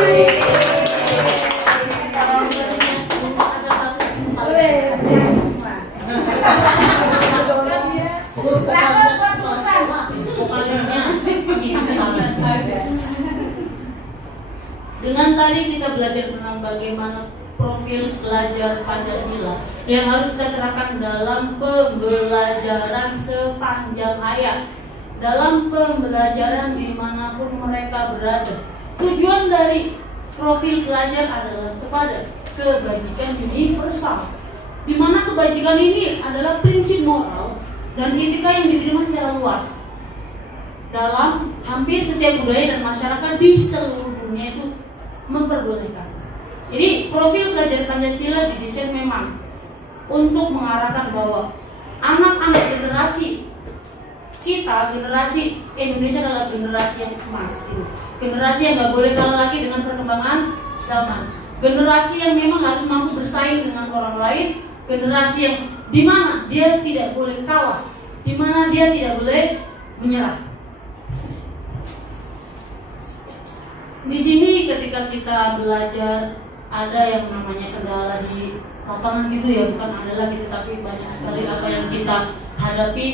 Dengan tadi kita belajar tentang bagaimana profil pelajar Pancasila yang harus kita terapkan dalam pembelajaran sepanjang hayat, dalam pembelajaran dimanapun mereka berada. Tujuan dari profil pelajar adalah kepada kebajikan universal, di mana kebajikan ini adalah prinsip moral dan etika yang diterima secara luas dalam hampir setiap budaya dan masyarakat di seluruh dunia itu memperbolehkan. Jadi profil pelajar Pancasila didesain memang untuk mengarahkan bahwa anak-anak generasi kita, generasi Indonesia adalah generasi yang emas, gitu. Generasi yang gak boleh kalah lagi dengan perkembangan zaman, generasi yang memang harus mampu bersaing dengan orang lain, generasi yang dimana dia tidak boleh kalah, dimana dia tidak boleh menyerah. Di sini ketika kita belajar ada yang namanya kendala di lapangan gitu ya, bukan adalah gitu, tapi banyak sekali apa yang kita hadapi,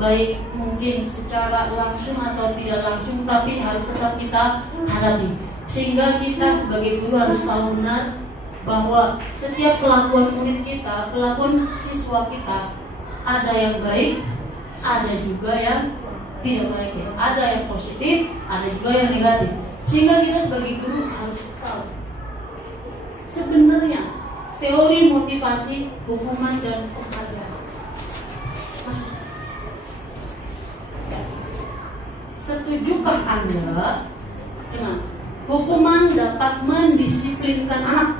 baik mungkin secara langsung atau tidak langsung, tapi harus tetap kita hadapi. Sehingga kita sebagai guru harus tahu benar bahwa setiap kelakuan murid kita, kelakuan siswa kita, ada yang baik, ada juga yang tidak baik ya. Ada yang positif, ada juga yang negatif. Sehingga kita sebagai guru harus tahu sebenarnya teori motivasi, hukuman dan penghargaan. Setujukah Anda dengan hukuman dapat mendisiplinkan anak?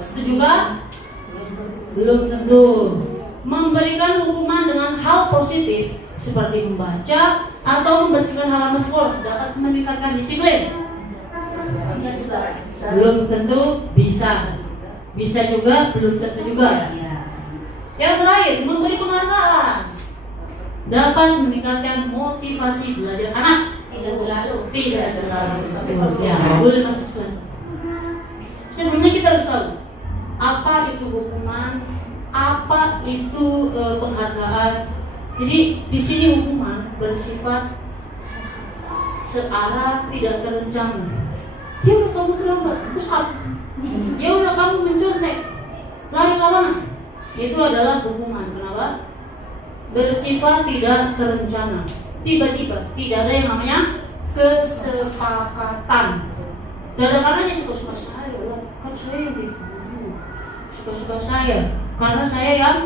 Setujukah? Belum tentu. Memberikan hukuman dengan hal positif seperti membaca atau membersihkan halaman sekolah dapat meningkatkan disiplin? Belum tentu bisa. Bisa juga, belum tentu juga ya. Yang terakhir, memberi penghargaan dapat meningkatkan motivasi belajar anak. Tidak selalu. Tidak selalu. Tapi ya, boleh masuk. Sebelumnya kita harus tahu apa itu hukuman, apa itu penghargaan. Jadi di sini hukuman bersifat searah, tidak terencana. Ya udah kamu terlambat, terus apa? Ya udah kamu mencontek, lari lawangan. Itu adalah hukuman. Kenapa? Bersifat tidak terencana. Tiba-tiba, tidak ada yang namanya kesepakatan. Dan kadang-kadang suka-suka saya, kan saya yang gitu. Suka-suka saya, karena saya yang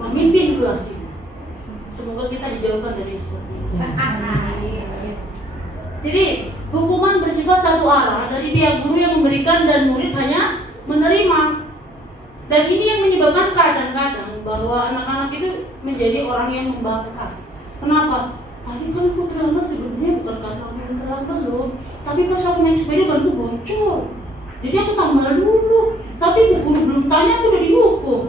memimpin kelas ini. Semoga kita dijauhkan dari seperti itu. Jadi hukuman bersifat satu arah dari pihak guru yang memberikan dan murid hanya menerima. Dan ini yang menyebabkan kadang-kadang bahwa anak-anak itu menjadi orang yang membangkang. Kenapa? Tadi kan aku terlambat, sebenarnya bukan karena aku yang terlambat loh. Tapi pas aku naik sepeda bantu bocor. Jadi aku tambal dulu. Tapi guru belum tanya aku udah dihukum.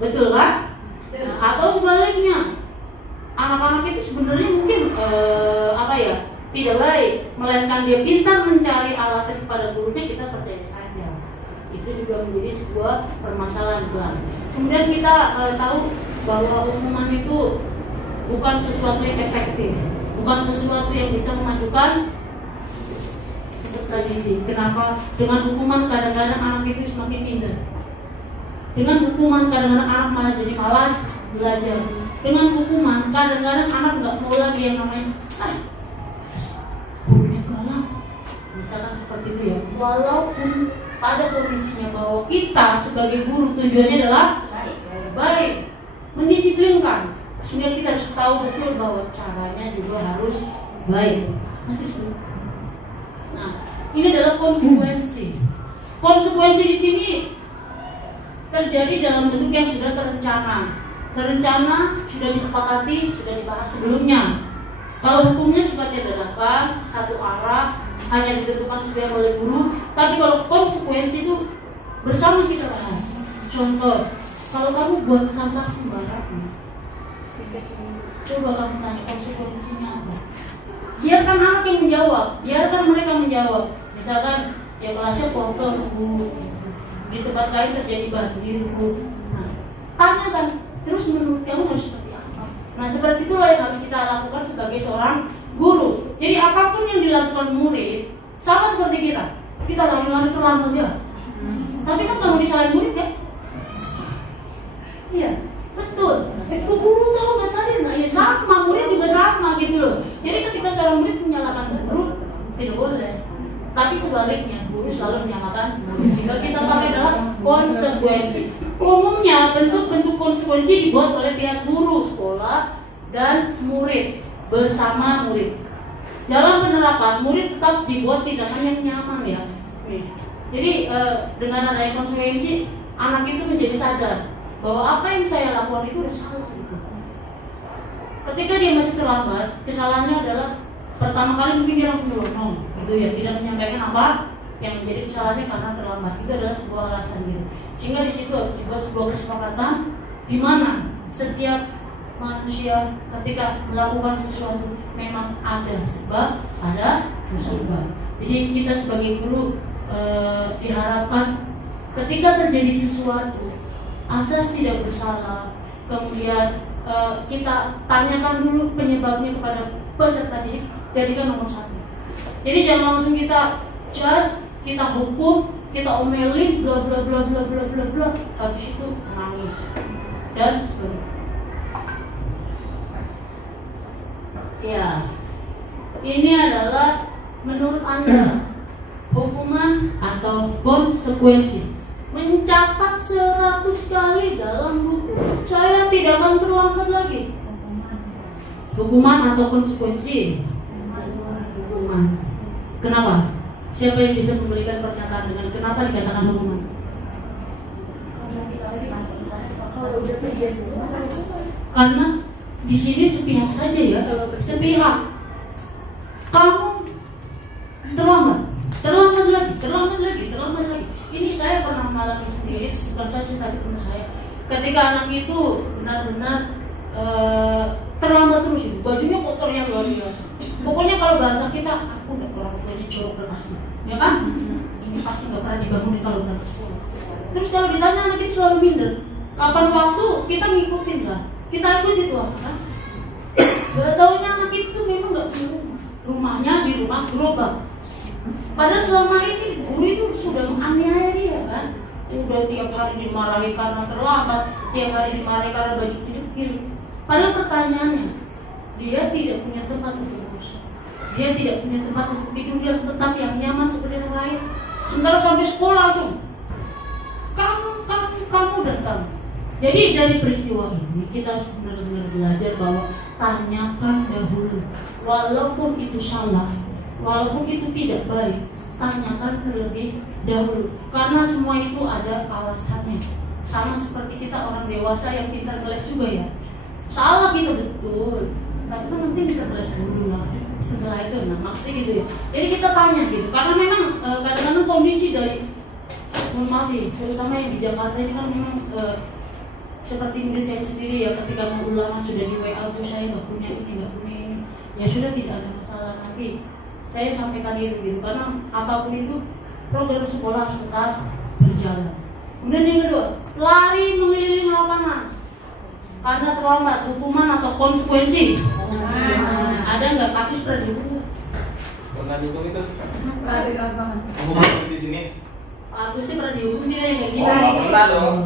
Betul kan? Nah, atau sebaliknya, anak-anak itu sebenarnya mungkin tidak baik, melainkan dia pintar mencari alasan kepada gurunya, kita percaya saja. Itu juga menjadi sebuah permasalahan juga. Kemudian kita tahu bahwa hukuman itu bukan sesuatu yang efektif, bukan sesuatu yang bisa memajukan peserta didik. Kenapa? Dengan hukuman kadang-kadang anak itu semakin minder. Dengan hukuman kadang-kadang anak malah jadi malas belajar. Dengan hukuman kadang-kadang anak nggak mau lagi yang namanya gurunya galak, misalkan seperti itu ya. Walaupun pada kondisinya bahwa kita sebagai guru tujuannya adalah baik, mendisiplinkan, sehingga kita harus tahu betul bahwa caranya juga harus baik. Nah, ini adalah konsekuensi. Konsekuensi di sini terjadi dalam bentuk yang sudah terencana. Terencana, sudah disepakati, sudah dibahas sebelumnya. Kalau hukumnya sifatnya dadakan, satu arah, hanya ditentukan sebagai oleh guru. Tapi kalau konsekuensi itu bersama kita bahas. Contoh, kalau kamu buang sampah sembarangan, coba kamu tanya konsekuensinya apa. Biarkan anak yang menjawab, biarkan mereka menjawab. Misalkan, ya kelasnya kotor, di tempat lain terjadi banjir, nah, tanyakan. Terus menurut kamu harus seperti apa? Nah, seperti itulah yang harus kita lakukan sebagai seorang guru. Jadi apapun yang dilakukan murid, sama seperti kita. Kita lari-lari terlambat ya. Tapi kan kamu disalahin murid ya? Iya, betul. Guru tahu nggak tadi? Nah, ya sama, murid juga sama gitu loh. Jadi ketika seorang murid menyalahkan guru, tidak boleh. Tapi sebaliknya, guru selalu menyamakan murid. Sehingga kita pakai adalah konsekuensi. Umumnya bentuk-bentuk konsekuensi dibuat oleh pihak guru, sekolah, dan murid bersama murid. Dalam penerapan, murid tetap dibuat tindakan yang nyaman ya. Jadi dengan adanya konsekuensi, anak itu menjadi sadar bahwa apa yang saya lakukan itu udah salah gitu. Ketika dia masih terlambat, kesalahannya adalah pertama kali mungkin dia langsung melonong, gitu ya, tidak menyampaikan apa yang menjadi kesalahannya karena terlambat. Itu adalah sebuah alasan gitu. Sehingga di situ harus juga sebuah kesepakatan di mana setiap manusia ketika melakukan sesuatu memang ada sebab, ada musibah. Jadi kita sebagai guru diharapkan ketika terjadi sesuatu, asas tidak bersalah, kemudian kita tanyakan dulu penyebabnya kepada peserta didik, jadikan nomor satu. Jadi jangan langsung kita just kita hukum, kita omelin, bla bla bla bla bla bla bla, habis itu nangis dan sebagainya. Ya, ini adalah menurut Anda hukuman atau konsekuensi. Mencatat 100 kali dalam buku. Saya tidak akan terlambat lagi. Hukuman atau konsekuensi? Hukuman. Kenapa? Siapa yang bisa memberikan pernyataan dengan kenapa dikatakan hukuman? Karena di sini sepihak saja ya, sepihak. Kamu terlambat lagi. Ini saya pernah mengalami sendiri, bukan saya sih, tapi teman saya. Ketika anak itu benar-benar terlambat terus, itu bajunya kotornya luar biasa. Pokoknya kalau bahasa kita, aku udah orang tuanya jorok dan asli, ya kan? Ini pasti nggak pernah dibangunin kalau berangkat sekolah. Terus kalau ditanya anak itu selalu minder. Kapan waktu kita ngikutin lah, kita ikut itu kan? Gak taunya anak itu memang nggak punya rumah. Rumahnya di rumah gerobak. Padahal selama ini guru itu sudah menganiaya dia kan. Udah tiap hari dimarahi karena terlambat, tiap hari dimarahi karena baju kecil. Padahal pertanyaannya, dia tidak punya tempat untuk berusaha. Dia tidak punya tempat untuk tidur yang tetap yang nyaman seperti yang lain. Sementara sampai sekolah langsung kamu dan kamu. Jadi dari peristiwa ini kita harus benar-benar belajar bahwa tanyakan dahulu, walaupun itu salah, walaupun itu tidak baik, tanyakan terlebih dahulu. Karena semua itu ada alasannya. Sama seperti kita orang dewasa yang pintar ngeles juga ya. Salah kita betul, tapi kan nanti kita ngeles dulu lah. Setelah itu, nah maksudnya gitu ya. Jadi kita tanya gitu, karena memang kadang-kadang kondisi dari, mohon maaf sih, terutama yang di Jakarta ini kan memang seperti mungkin saya sendiri ya, ketika mau ulangan sudah di WA tuh saya nggak punya ini, ya sudah tidak ada masalah, nanti saya sampaikan itu gitu, karena apapun itu program sekolah harus tetap berjalan. Kemudian yang kedua, lari mengelilingi lapangan karena terlambat, hukuman atau konsekuensi. Ada nggak kapis pernah dihukum? Pernah dihukum itu? Lari lapangan. Hukuman di sini? Aku sih pernah dihukum tidak yang kayak gini. Oh, pernah dong.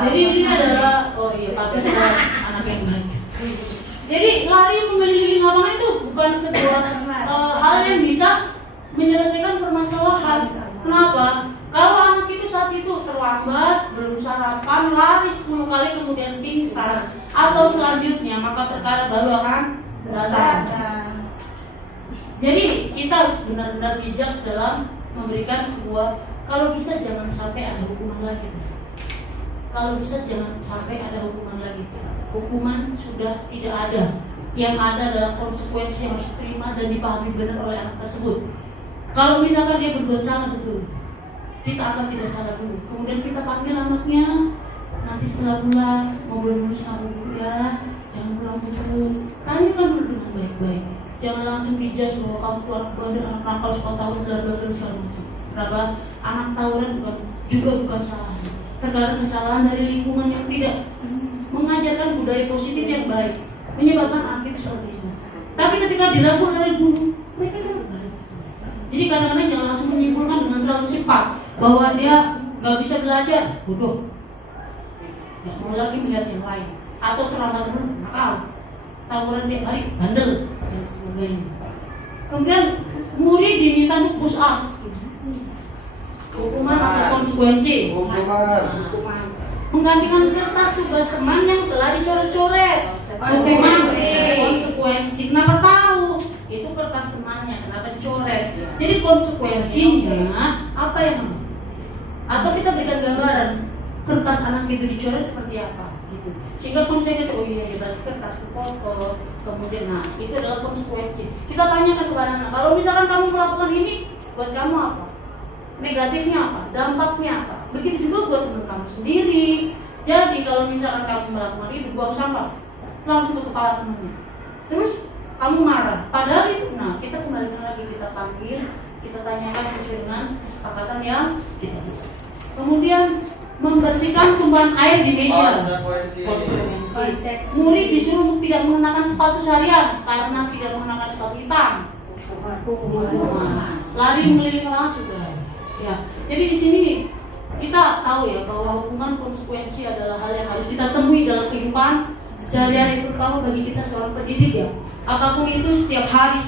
Jadi ini adalah, oh iya, Pak adalah anak yang baik. Jadi lari mengelilingi lapangan itu bukan sebuah hal yang bisa menyelesaikan permasalahan. Kenapa? Kalau anak itu saat itu terlambat, belum sarapan, lari 10 kali kemudian pingsan, atau selanjutnya maka perkara baru akan datang. Jadi kita harus benar-benar bijak dalam memberikan sebuah, kalau bisa jangan sampai ada hukuman lagi. Kalau bisa jangan sampai ada hukuman lagi. Hukuman sudah tidak ada. Yang ada adalah konsekuensi yang harus diterima dan dipahami benar oleh anak tersebut. Kalau misalkan dia berbuat salah betul, kita akan tidak salah dulu. Kemudian kita panggil anaknya, nanti setelah pulang ngobrol dulu sama ibu ya, jangan pulang dulu. Tanyakan dulu dengan baik-baik. Jangan langsung dijudge bahwa kamu tuh anak bandel, anak nakal, suka tahu bla segala macam. Kenapa? Anak tawuran bukan salah. Terkadang kesalahan dari lingkungan yang tidak mengajarkan budaya positif yang baik menyebabkan anak itu seperti itu. Tapi ketika dilakukan dari guru, mereka sangat baik. Jadi kadang-kadang jangan langsung menyimpulkan dengan terlalu cepat bahwa dia nggak bisa belajar, bodoh. Ya, mau lagi melihat yang lain atau terlambat dulu, nakal, tawuran tiap hari, bandel dan sebagainya. Kemudian murid diminta untuk push up. Hukuman atau konsekuensi? Hukuman. Menggantikan kertas tugas teman yang telah dicoret-coret. Konsekuensi. Kenapa tahu? Itu kertas temannya, kenapa dicoret? Jadi konsekuensinya apa yang harus? Atau kita berikan gambaran kertas anak itu dicoret seperti apa? Gitu. Sehingga konsekuensi, oh iya, berarti kertas itu kotor. Kemudian, nah itu adalah konsekuensi. Kita tanyakan kepada anak, kalau misalkan kamu melakukan ini, buat kamu apa? Negatifnya apa? Dampaknya apa? Begitu juga buat teman kamu sendiri. Jadi kalau misalkan kamu melakukan itu, buang sampah langsung ke kepala temannya. Terus kamu marah. Padahal itu, nah kita kembalikan lagi, kita panggil, kita tanyakan sesuai dengan kesepakatan yang kita buat. Kemudian membersihkan tumpahan air di meja. Murid disuruh untuk tidak mengenakan sepatu seharian karena tidak mengenakan sepatu hitam. Lari melilit orang sudah. Ya, jadi di sini kita tahu ya bahwa hukuman konsekuensi adalah hal yang harus kita temui dalam kehidupan sehari-hari, terutama bagi kita seorang pendidik ya. Apapun itu setiap hari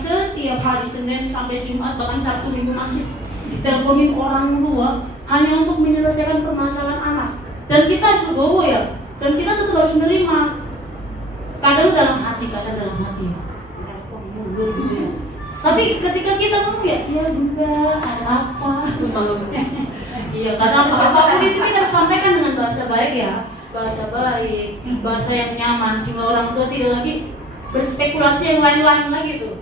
Senin sampai Jumat bahkan Sabtu Minggu masih diteleponin orang tua hanya untuk menyelesaikan permasalahan anak. Dan kita harus legowo ya. Dan kita tetap harus menerima. Kadang dalam hati. Telepon mulu gitu ya. Tapi ketika kita ngomong ya juga ada apa? Iya, kadang apapun itu kita harus sampaikan dengan bahasa baik ya, bahasa yang nyaman sehingga orang tua tidak lagi berspekulasi yang lain-lain lagi tuh.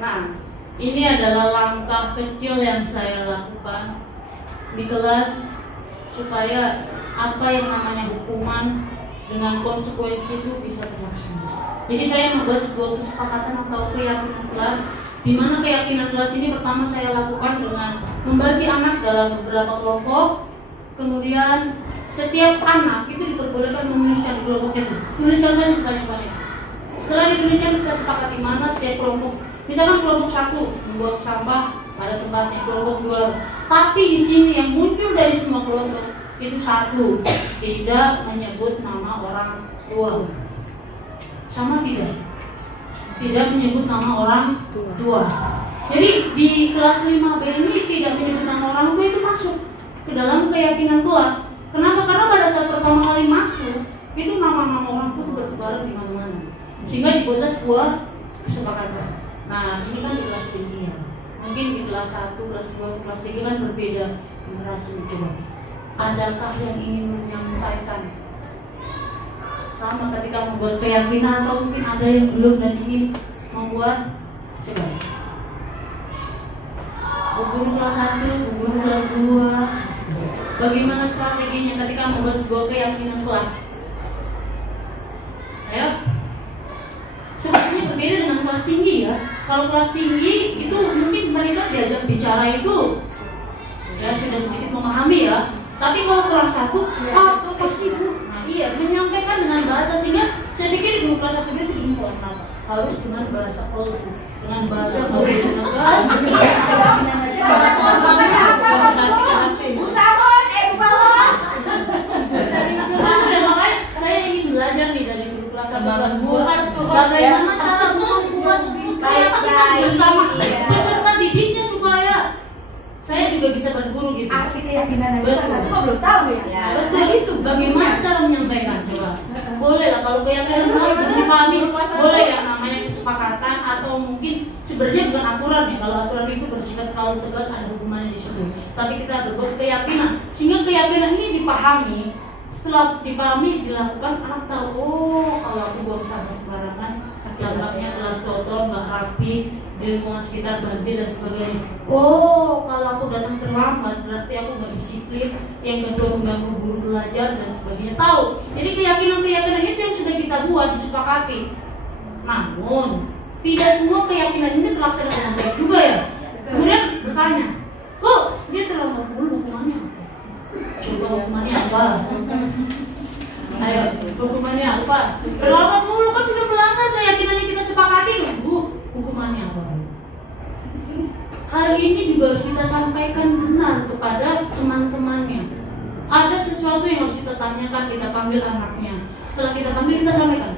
Nah, ini adalah langkah kecil yang saya lakukan di kelas supaya apa yang namanya hukuman dengan konsekuensi itu bisa terlaksana. Jadi saya membuat sebuah kesepakatan atau keyakinan kelas, di mana keyakinan kelas ini pertama saya lakukan dengan membagi anak dalam beberapa kelompok. Kemudian setiap anak itu diperbolehkan menuliskan di kelompoknya. Tuliskan saja sebanyak-banyak. Setelah dituliskan kita sepakati mana setiap kelompok. Misalkan kelompok 1 membuang sampah pada tempatnya, kelompok 2. Tapi di sini yang muncul dari semua kelompok itu 1, tidak menyebut nama orang tua. Sama tidak menyebut nama orang tua. Jadi di kelas 5B ini tidak menyebut nama orang tua itu masuk ke dalam keyakinan kelas. Kenapa? Karena pada saat pertama kali masuk itu nama-nama orang tua bertebaran di mana-mana. Sehingga dibuatlah sebuah kesepakatan. Nah, ini kan di kelas tinggi ya. Mungkin di kelas 1, kelas 2, kelas 3 kan berbeda generasi. Coba. Adakah yang ingin menyampaikan? Sama ketika membuat keyakinan atau mungkin ada yang belum dan ingin membuat, coba. Guru kelas 1, guru kelas 2, bagaimana strateginya ketika membuat sebuah keyakinan kelas? Ayo. Sebetulnya berbeda dengan kelas tinggi ya. Kalau kelas tinggi itu mungkin mereka diajak bicara itu ya sudah sedikit memahami ya. Tapi kalau kelas 1, pasti Bu. Iya, menyampaikan dengan bahasa sehingga saya pikir di kelas 1 itu semua harus dengan bahasa polisi, dengan bahasa polisi, dengan bahasa. Makanya saya ingin belajar nih dari guru kelas 1 kelas 2 bagaimana cara membuat bersama peserta didiknya supaya saya juga bisa berguru gitu. Arti keyakinan aja kelas 1 belum tahu ya. Betul itu. Bagaimana cara menyampaikan? Coba. Boleh lah kalau keyakinan belum dipahami, boleh ya namanya kesepakatan atau mungkin sebenarnya bukan aturan ya. Kalau aturan itu bersifat terlalu tegas ada hukumannya di situ. Tapi kita berbuat keyakinan sehingga keyakinan ini dipahami. Setelah dipahami dilakukan anak tahu, oh kalau aku buang sampah sembarangan, dampaknya kelas kotor, nggak rapi, di lingkungan sekitar banjir dan sebagainya. Oh, kalau aku datang terlambat berarti aku nggak disiplin. Yang kedua mengganggu guru belajar dan sebagainya. Tahu. Jadi keyakinan-keyakinan itu yang sudah kita buat disepakati. Namun tidak semua keyakinan ini terlaksana dengan baik juga ya. Kemudian bertanya, kok dia terlambat dulu hukumannya? Coba hukumannya apa? Ayo, hukumannya apa? Terlambat dulu kan sudah melanggar keyakinan yang kita sepakati loh, Bu. Hukumannya apa? Hal ini juga harus kita sampaikan benar kepada teman-temannya. Ada sesuatu yang harus kita tanyakan, kita panggil anaknya. Setelah kita panggil, kita sampaikan.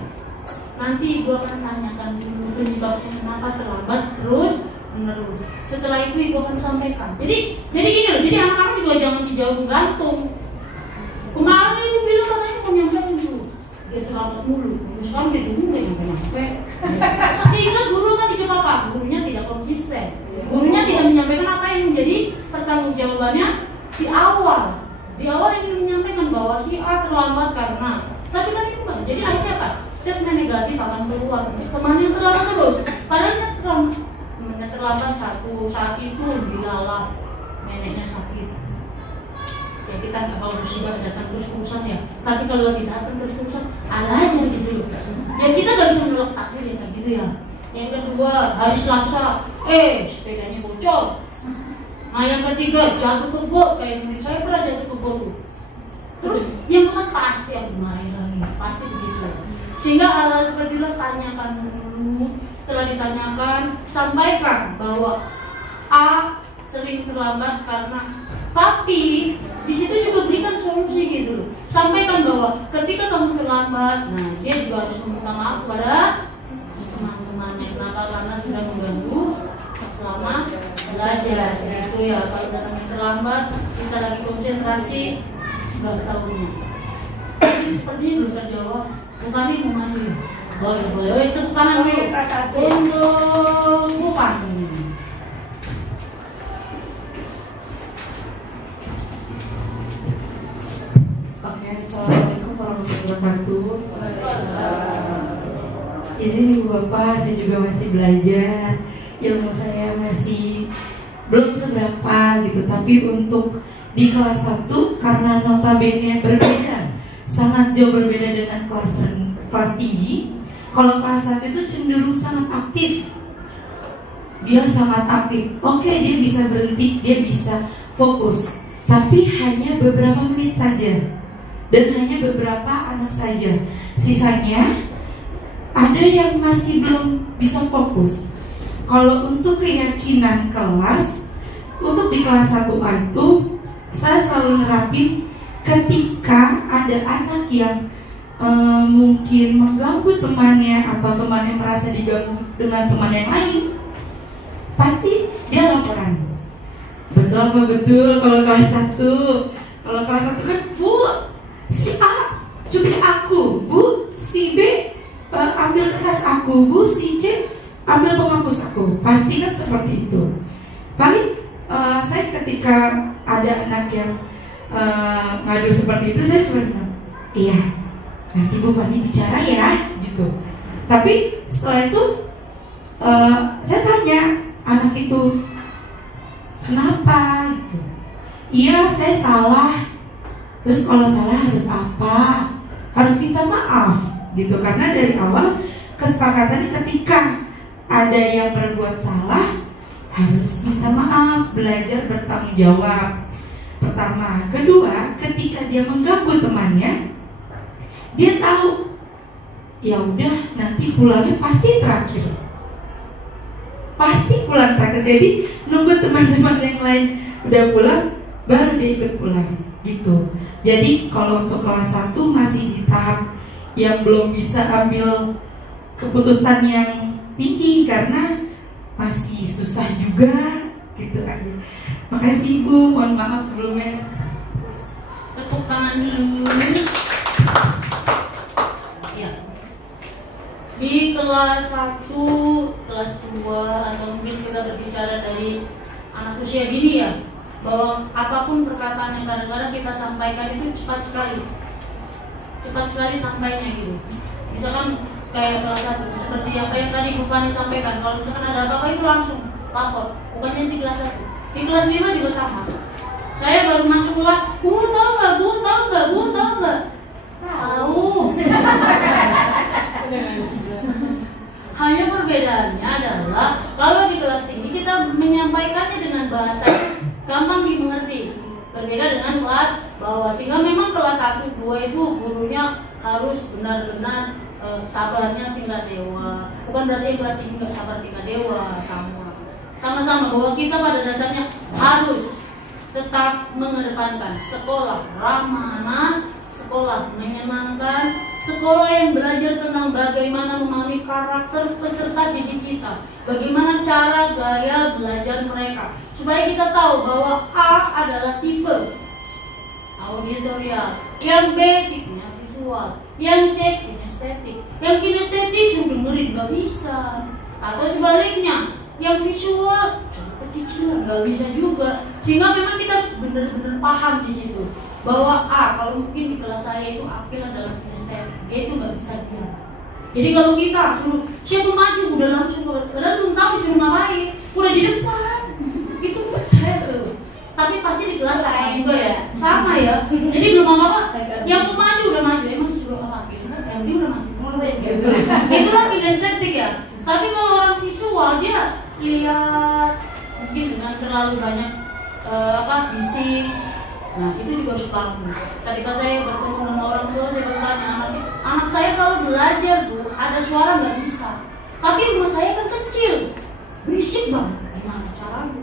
Nanti ibu akan tanyakan dulu penyebabnya kenapa terlambat terus menerus. Setelah itu ibu akan sampaikan. Jadi gini loh. Jadi anak-anak juga jangan dijauh gantung. Kemarin ibu bilang katanya mau nyampein dulu. Dia terlambat mulu. Sekarang dia dulu nggak nyampe. Sehingga guru kan dicoba apa? Gurunya tidak konsisten. Gurunya tidak menyampaikan apa yang menjadi pertanggungjawabannya di awal. Di awal ingin menyampaikan bahwa si A terlambat karena. Tapi kan itu kan. Jadi akhirnya apa? Statement negatif akan keluar. Teman yang terlambat terus. Padahal dia terlambat saat itu dilalah neneknya sakit. Ya kita nggak mau musibah datang terus-terusan ya. Tapi kalau lagi datang terus-terusan, ada aja gitu. Ya kita nggak bisa menolak takdir ya kayak gitu ya. Yang kedua hari Selasa, sepedanya bocor. Nah yang ketiga jatuh ke got, kayak menurut saya pernah jatuh ke got. Terus yang kan pasti aku main lagi, pasti begitu. Sehingga hal-hal seperti itu tanyakan dulu. Setelah ditanyakan, sampaikan bahwa A sering terlambat karena, tapi di situ juga berikan solusi gitu. Sampaikan bahwa ketika kamu terlambat, nah dia juga harus meminta maaf kepada teman-temannya. Kenapa? Karena sudah mengganggu selama belajar. Itu ya, kalau datangnya terlambat, kita lagi konsentrasi, nggak tahunya. Sepertinya belum terjawab. Bukan ini mau maju. Boleh. Wes tepuk tangan dulu untuk bukan. Oke, assalamualaikum warahmatullahi wabarakatuh. Izin Ibu Bapak, saya juga masih belajar. Ilmu saya masih belum seberapa gitu. Tapi untuk di kelas 1 karena notabene berbeda, sangat jauh berbeda dengan kelas tinggi. Kalau kelas 1 itu cenderung sangat aktif. Dia sangat aktif. Oke, dia bisa berhenti, dia bisa fokus. Tapi hanya beberapa menit saja. Dan hanya beberapa anak saja. Sisanya ada yang masih belum bisa fokus. Kalau untuk keyakinan kelas, untuk di kelas 1A itu saya selalu nerapin ketika ada anak yang mungkin mengganggu temannya atau temannya merasa diganggu dengan teman yang lain, pasti dia laporan. Betul apa betul? Kalau kelas 1, kalau kelas 1 kan, Bu, si A cubit aku, Bu, si B ambil kertas aku, Bu, si C ambil penghapus aku. Pasti kan seperti itu. Paling saya ketika ada anak yang ngadu seperti itu, saya cuma bilang, iya, nanti Bu Fani bicara ya, gitu. Tapi setelah itu saya tanya anak itu, kenapa? Gitu. Iya, saya salah. Terus kalau salah harus apa? Harus minta maaf, gitu. Karena dari awal kesepakatan ketika ada yang berbuat salah harus minta maaf, belajar bertanggung jawab. Pertama, kedua, ketika dia mengganggu temannya, dia tahu, ya udah nanti pulangnya pasti terakhir, pasti pulang terakhir. Jadi nunggu teman-teman yang lain udah pulang, baru dia ikut pulang, gitu. Jadi kalau untuk kelas 1 masih di tahap yang belum bisa ambil keputusan yang tinggi karena masih susah juga, gitu aja. Makasih Ibu, mohon maaf sebelumnya. Tepuk tangan dulu. Ya. Di kelas 1, kelas 2, atau mungkin kita berbicara dari anak usia dini ya, bahwa apapun perkataan yang kadang-kadang kita sampaikan itu cepat sekali sampainya gitu. Misalkan kayak kelas 1, seperti apa yang tadi Bu Fani sampaikan, kalau misalkan ada apa-apa itu langsung lapor. Bukannya di kelas 1, di kelas 5 juga sama. Saya baru masuk kelas, Bu tahu nggak? Tahu. Hanya perbedaannya adalah kalau di kelas tinggi kita menyampaikannya dengan bahasa gampang dimengerti. Berbeda dengan kelas bawah, sehingga memang kelas 1, 2 itu gurunya harus benar-benar sabarnya tingkat dewa. Bukan berarti kelas tinggi nggak sabar tingkat dewa, sama-sama bahwa kita pada dasarnya harus tetap mengedepankan sekolah ramah, sekolah menyenangkan, sekolah yang belajar tentang bagaimana memahami karakter peserta didik kita, bagaimana cara gaya belajar mereka, supaya kita tahu bahwa A adalah tipe auditorial, yang B tipenya visual, yang C tipenya estetik, yang kinestetik sudah dengerin nggak bisa, atau sebaliknya yang visual pecicilan nggak bisa juga. Sehingga memang kita harus benar-benar paham di situ bahwa kalau mungkin di kelas saya itu akil adalah kinestetik, dia itu nggak bisa diam. Jadi kalau kita suruh siapa maju udah langsung, padahal belum tahu disuruh ngapain, udah di depan itu buat saya tuh. Tapi pasti di kelas saya juga ya, sama ya. Jadi belum apa-apa, yang mau maju udah maju, emang disuruh apa gitu, yang dia udah maju. Itulah kinestetik ya. Tapi kalau orang visual dia lihat mungkin dengan terlalu banyak bising, Nah itu juga harus paham. Ketika saya bertemu dengan orang tua, saya bertanya anak saya kalau belajar Bu, ada suara nggak bisa. Tapi rumah saya kan kecil, berisik banget. Gimana caranya?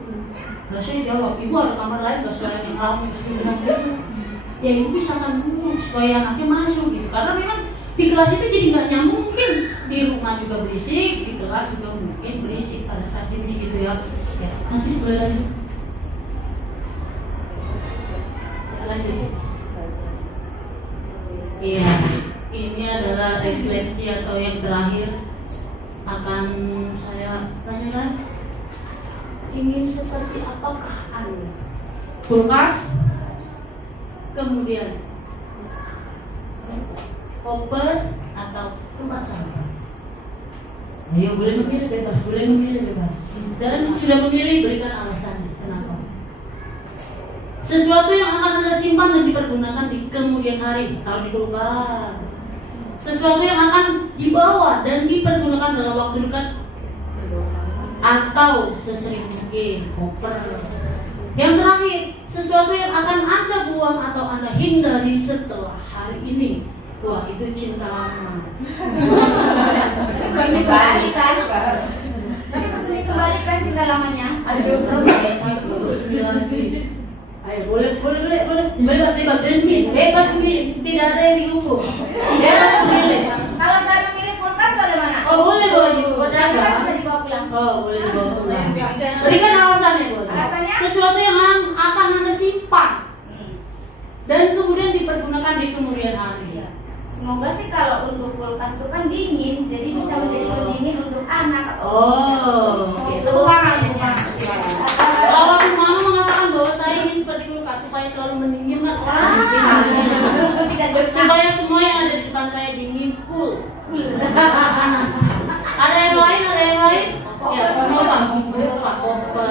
Nah saya jawab, ibu ada kamar lain nggak selain yang kamu bilang gitu? Ya ibu bisa kan ngomong supaya anaknya masuk gitu. Karena memang di kelas itu jadi nggak nyambung, mungkin di rumah juga berisik, di kelas juga mungkin berisik pada saat ini gitu ya. Ya nanti boleh lanjut. Lanjut. Iya, ini adalah refleksi atau yang terakhir akan saya tanyakan. Ingin seperti apakah Anda? Kulkas, kemudian koper atau tempat sampah? Ayo boleh memilih bebas, Dan sudah memilih berikan alasannya. Kenapa? Sesuatu yang akan Anda simpan dan dipergunakan di kemudian hari, taruh di kulkas. Sesuatu yang akan dibawa dan dipergunakan dalam waktu dekat, atau sesering mungkin koper. Yang terakhir, sesuatu yang akan Anda buang atau Anda hindari setelah hari ini. Wah, itu cinta lama. Kembalikan. Tapi maksudnya kembalikan cinta lamanya. Aduh, ayo boleh, bebas milih, tidak ada yang dihukum. Bebas milih. Kalau saya memilih kulkas bagaimana? Oh boleh buat Tapi kan dagang. bisa dibawa pulang. Oh boleh dibawa pulang. Berikan alasannya buat. Alasannya? Sesuatu yang akan Anda simpan dan kemudian dipergunakan di kemudian hari. Iya. Semoga sih kalau untuk kulkas itu kan dingin, jadi bisa menjadi pendingin untuk anak atau itu akhirnya. Kalau waktu mama mengatakan bahwa saya ini seperti kulkas supaya selalu mendinginkan orang miskin, Tidak bersih. supaya semua yang ada di depan saya dingin, cool. Ada yang lain? Ya, koper.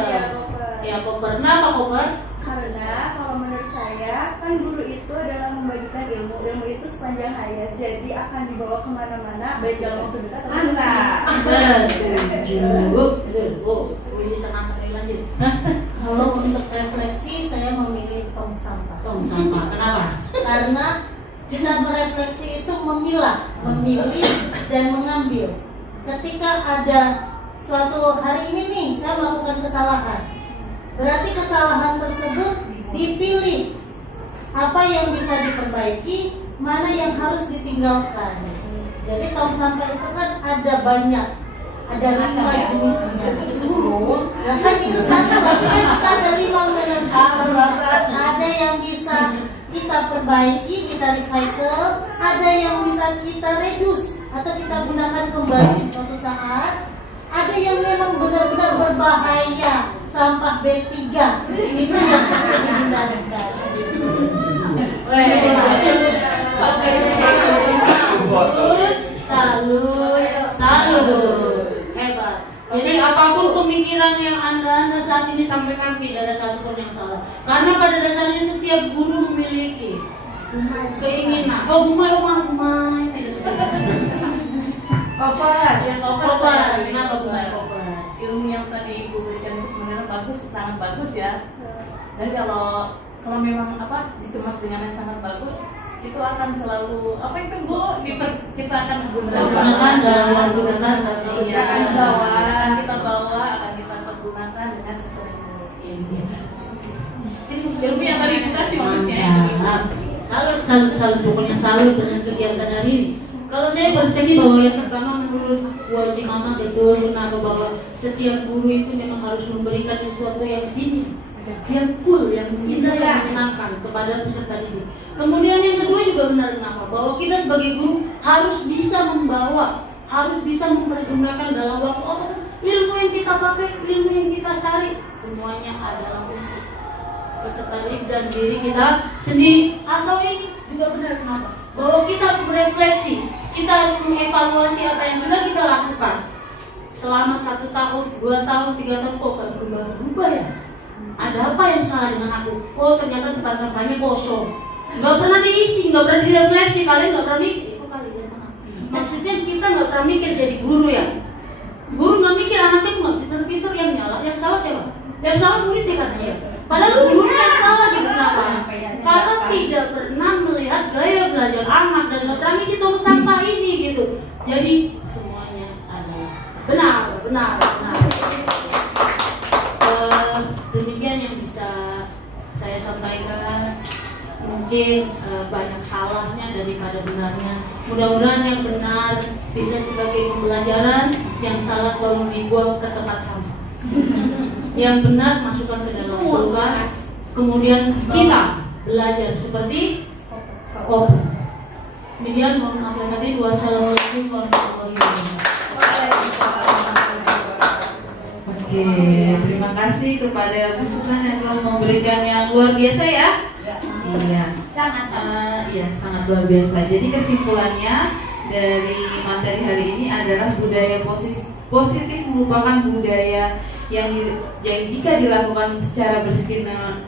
Ya, koper. Kenapa koper? Karena kalau menurut saya kan guru itu adalah membagikan ilmu itu sepanjang hayat, jadi akan dibawa kemana-mana baik dalam waktu dekat atau Lanjut. Kalau untuk refleksi saya memilih tong sampah. Tong sampah. Kenapa? Karena kita berefleksi itu memilah, memilih dan mengambil. Ketika ada suatu hari ini nih saya melakukan kesalahan, berarti kesalahan tersebut dipilih apa yang bisa diperbaiki, mana yang harus ditinggalkan. Jadi tong sampah itu kan ada banyak, ada 5 jenisnya. Nah kan itu satu, tapi kan kita ada 5 jenis. Ada yang bisa kita perbaiki, kita recycle, ada yang bisa kita reduce atau kita gunakan kembali di suatu saat. Ada yang memang benar-benar berbahaya, sampah B3 itu yang perlu digunakan. Salut, hebat. Jadi apapun pemikiran yang anda saat ini sampaikan tidak ada satupun yang salah. Karena pada dasarnya setiap guru memiliki keinginan. Rumah. koper. Ya koper. Kenapa bukan koper? Ilmu yang tadi ibu berikan itu sebenarnya bagus, sangat bagus ya. Dan kalau memang dikemas dengan yang sangat bagus, itu akan selalu itu Bu, kita akan gunakan akan kita pergunakan dengan sesering mungkin. Ilmu yang tadi ibu kasih maksudnya. Salut, pokoknya salut dengan kegiatan hari ini. Kalau saya berpikir bahwa yang pertama menurut wajib mama betul kenapa bahwa setiap guru itu memang harus memberikan sesuatu yang dingin, yang cool, yang indah, yang menyenangkan kepada peserta didik. Kemudian yang kedua juga benar kenapa bahwa kita sebagai guru harus bisa membawa, harus bisa mempergunakan dalam waktu ilmu yang kita pakai, ilmu yang kita cari, semuanya adalah untuk peserta didik dan diri kita sendiri. Atau ini juga benar kenapa bahwa kita harus berefleksi, kita harus mengevaluasi apa yang sudah kita lakukan selama 1 tahun, 2 tahun, 3 tahun, kok gak berubah ya? Ada apa yang salah dengan aku? Oh ternyata tempat sampahnya kosong, nggak pernah diisi, nggak pernah direfleksi. Kalian nggak pernah mikir, itu kali ya. Maksudnya kita nggak pernah mikir jadi guru ya. Guru nggak mikir anaknya nggak pintar-pintar, yang salah siapa? Yang salah muridnya katanya. Padahal gurunya yang salah gitu. Kenapa? Karena tidak pernah melihat gaya belajar anak dan ngetrangisi tong sampah ini gitu. Jadi semuanya adalah benar. Demikian yang bisa saya sampaikan. Mungkin banyak salahnya daripada benarnya. Mudah-mudahan yang benar bisa sebagai pembelajaran, yang salah tolong dibuang ke tempat sampah. Yang benar masukkan ke dalam kulkas. Kemudian kita belajar seperti kopi. Demikian, mohon maaf lahir batin. Wassalamualaikum warahmatullahi wabarakatuh. Oke, terima kasih kepada Bu Susan yang telah memberikan yang luar biasa ya. Iya, sangat luar biasa. Jadi kesimpulannya dari materi hari ini adalah budaya positif merupakan budaya yang jika dilakukan secara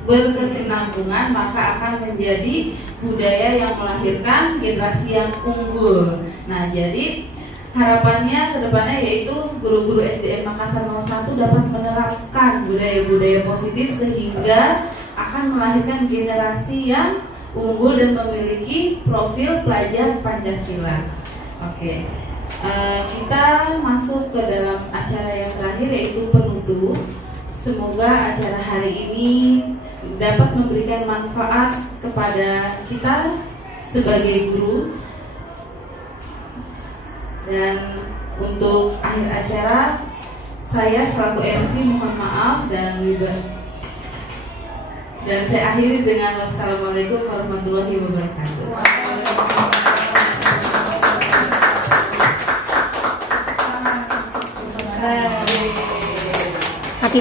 berkesinambungan maka akan menjadi budaya yang melahirkan generasi yang unggul. Nah, jadi harapannya ke depannya yaitu guru-guru SDN Makassar 01 dapat menerapkan budaya-budaya positif sehingga akan melahirkan generasi yang unggul dan memiliki profil pelajar Pancasila. Oke. Kita masuk ke dalam acara yang terakhir yaitu penutup. Semoga acara hari ini dapat memberikan manfaat kepada kita sebagai guru. Dan untuk akhir acara, saya selaku MC mohon maaf dan saya akhiri dengan wassalamualaikum warahmatullahi wabarakatuh. Hati.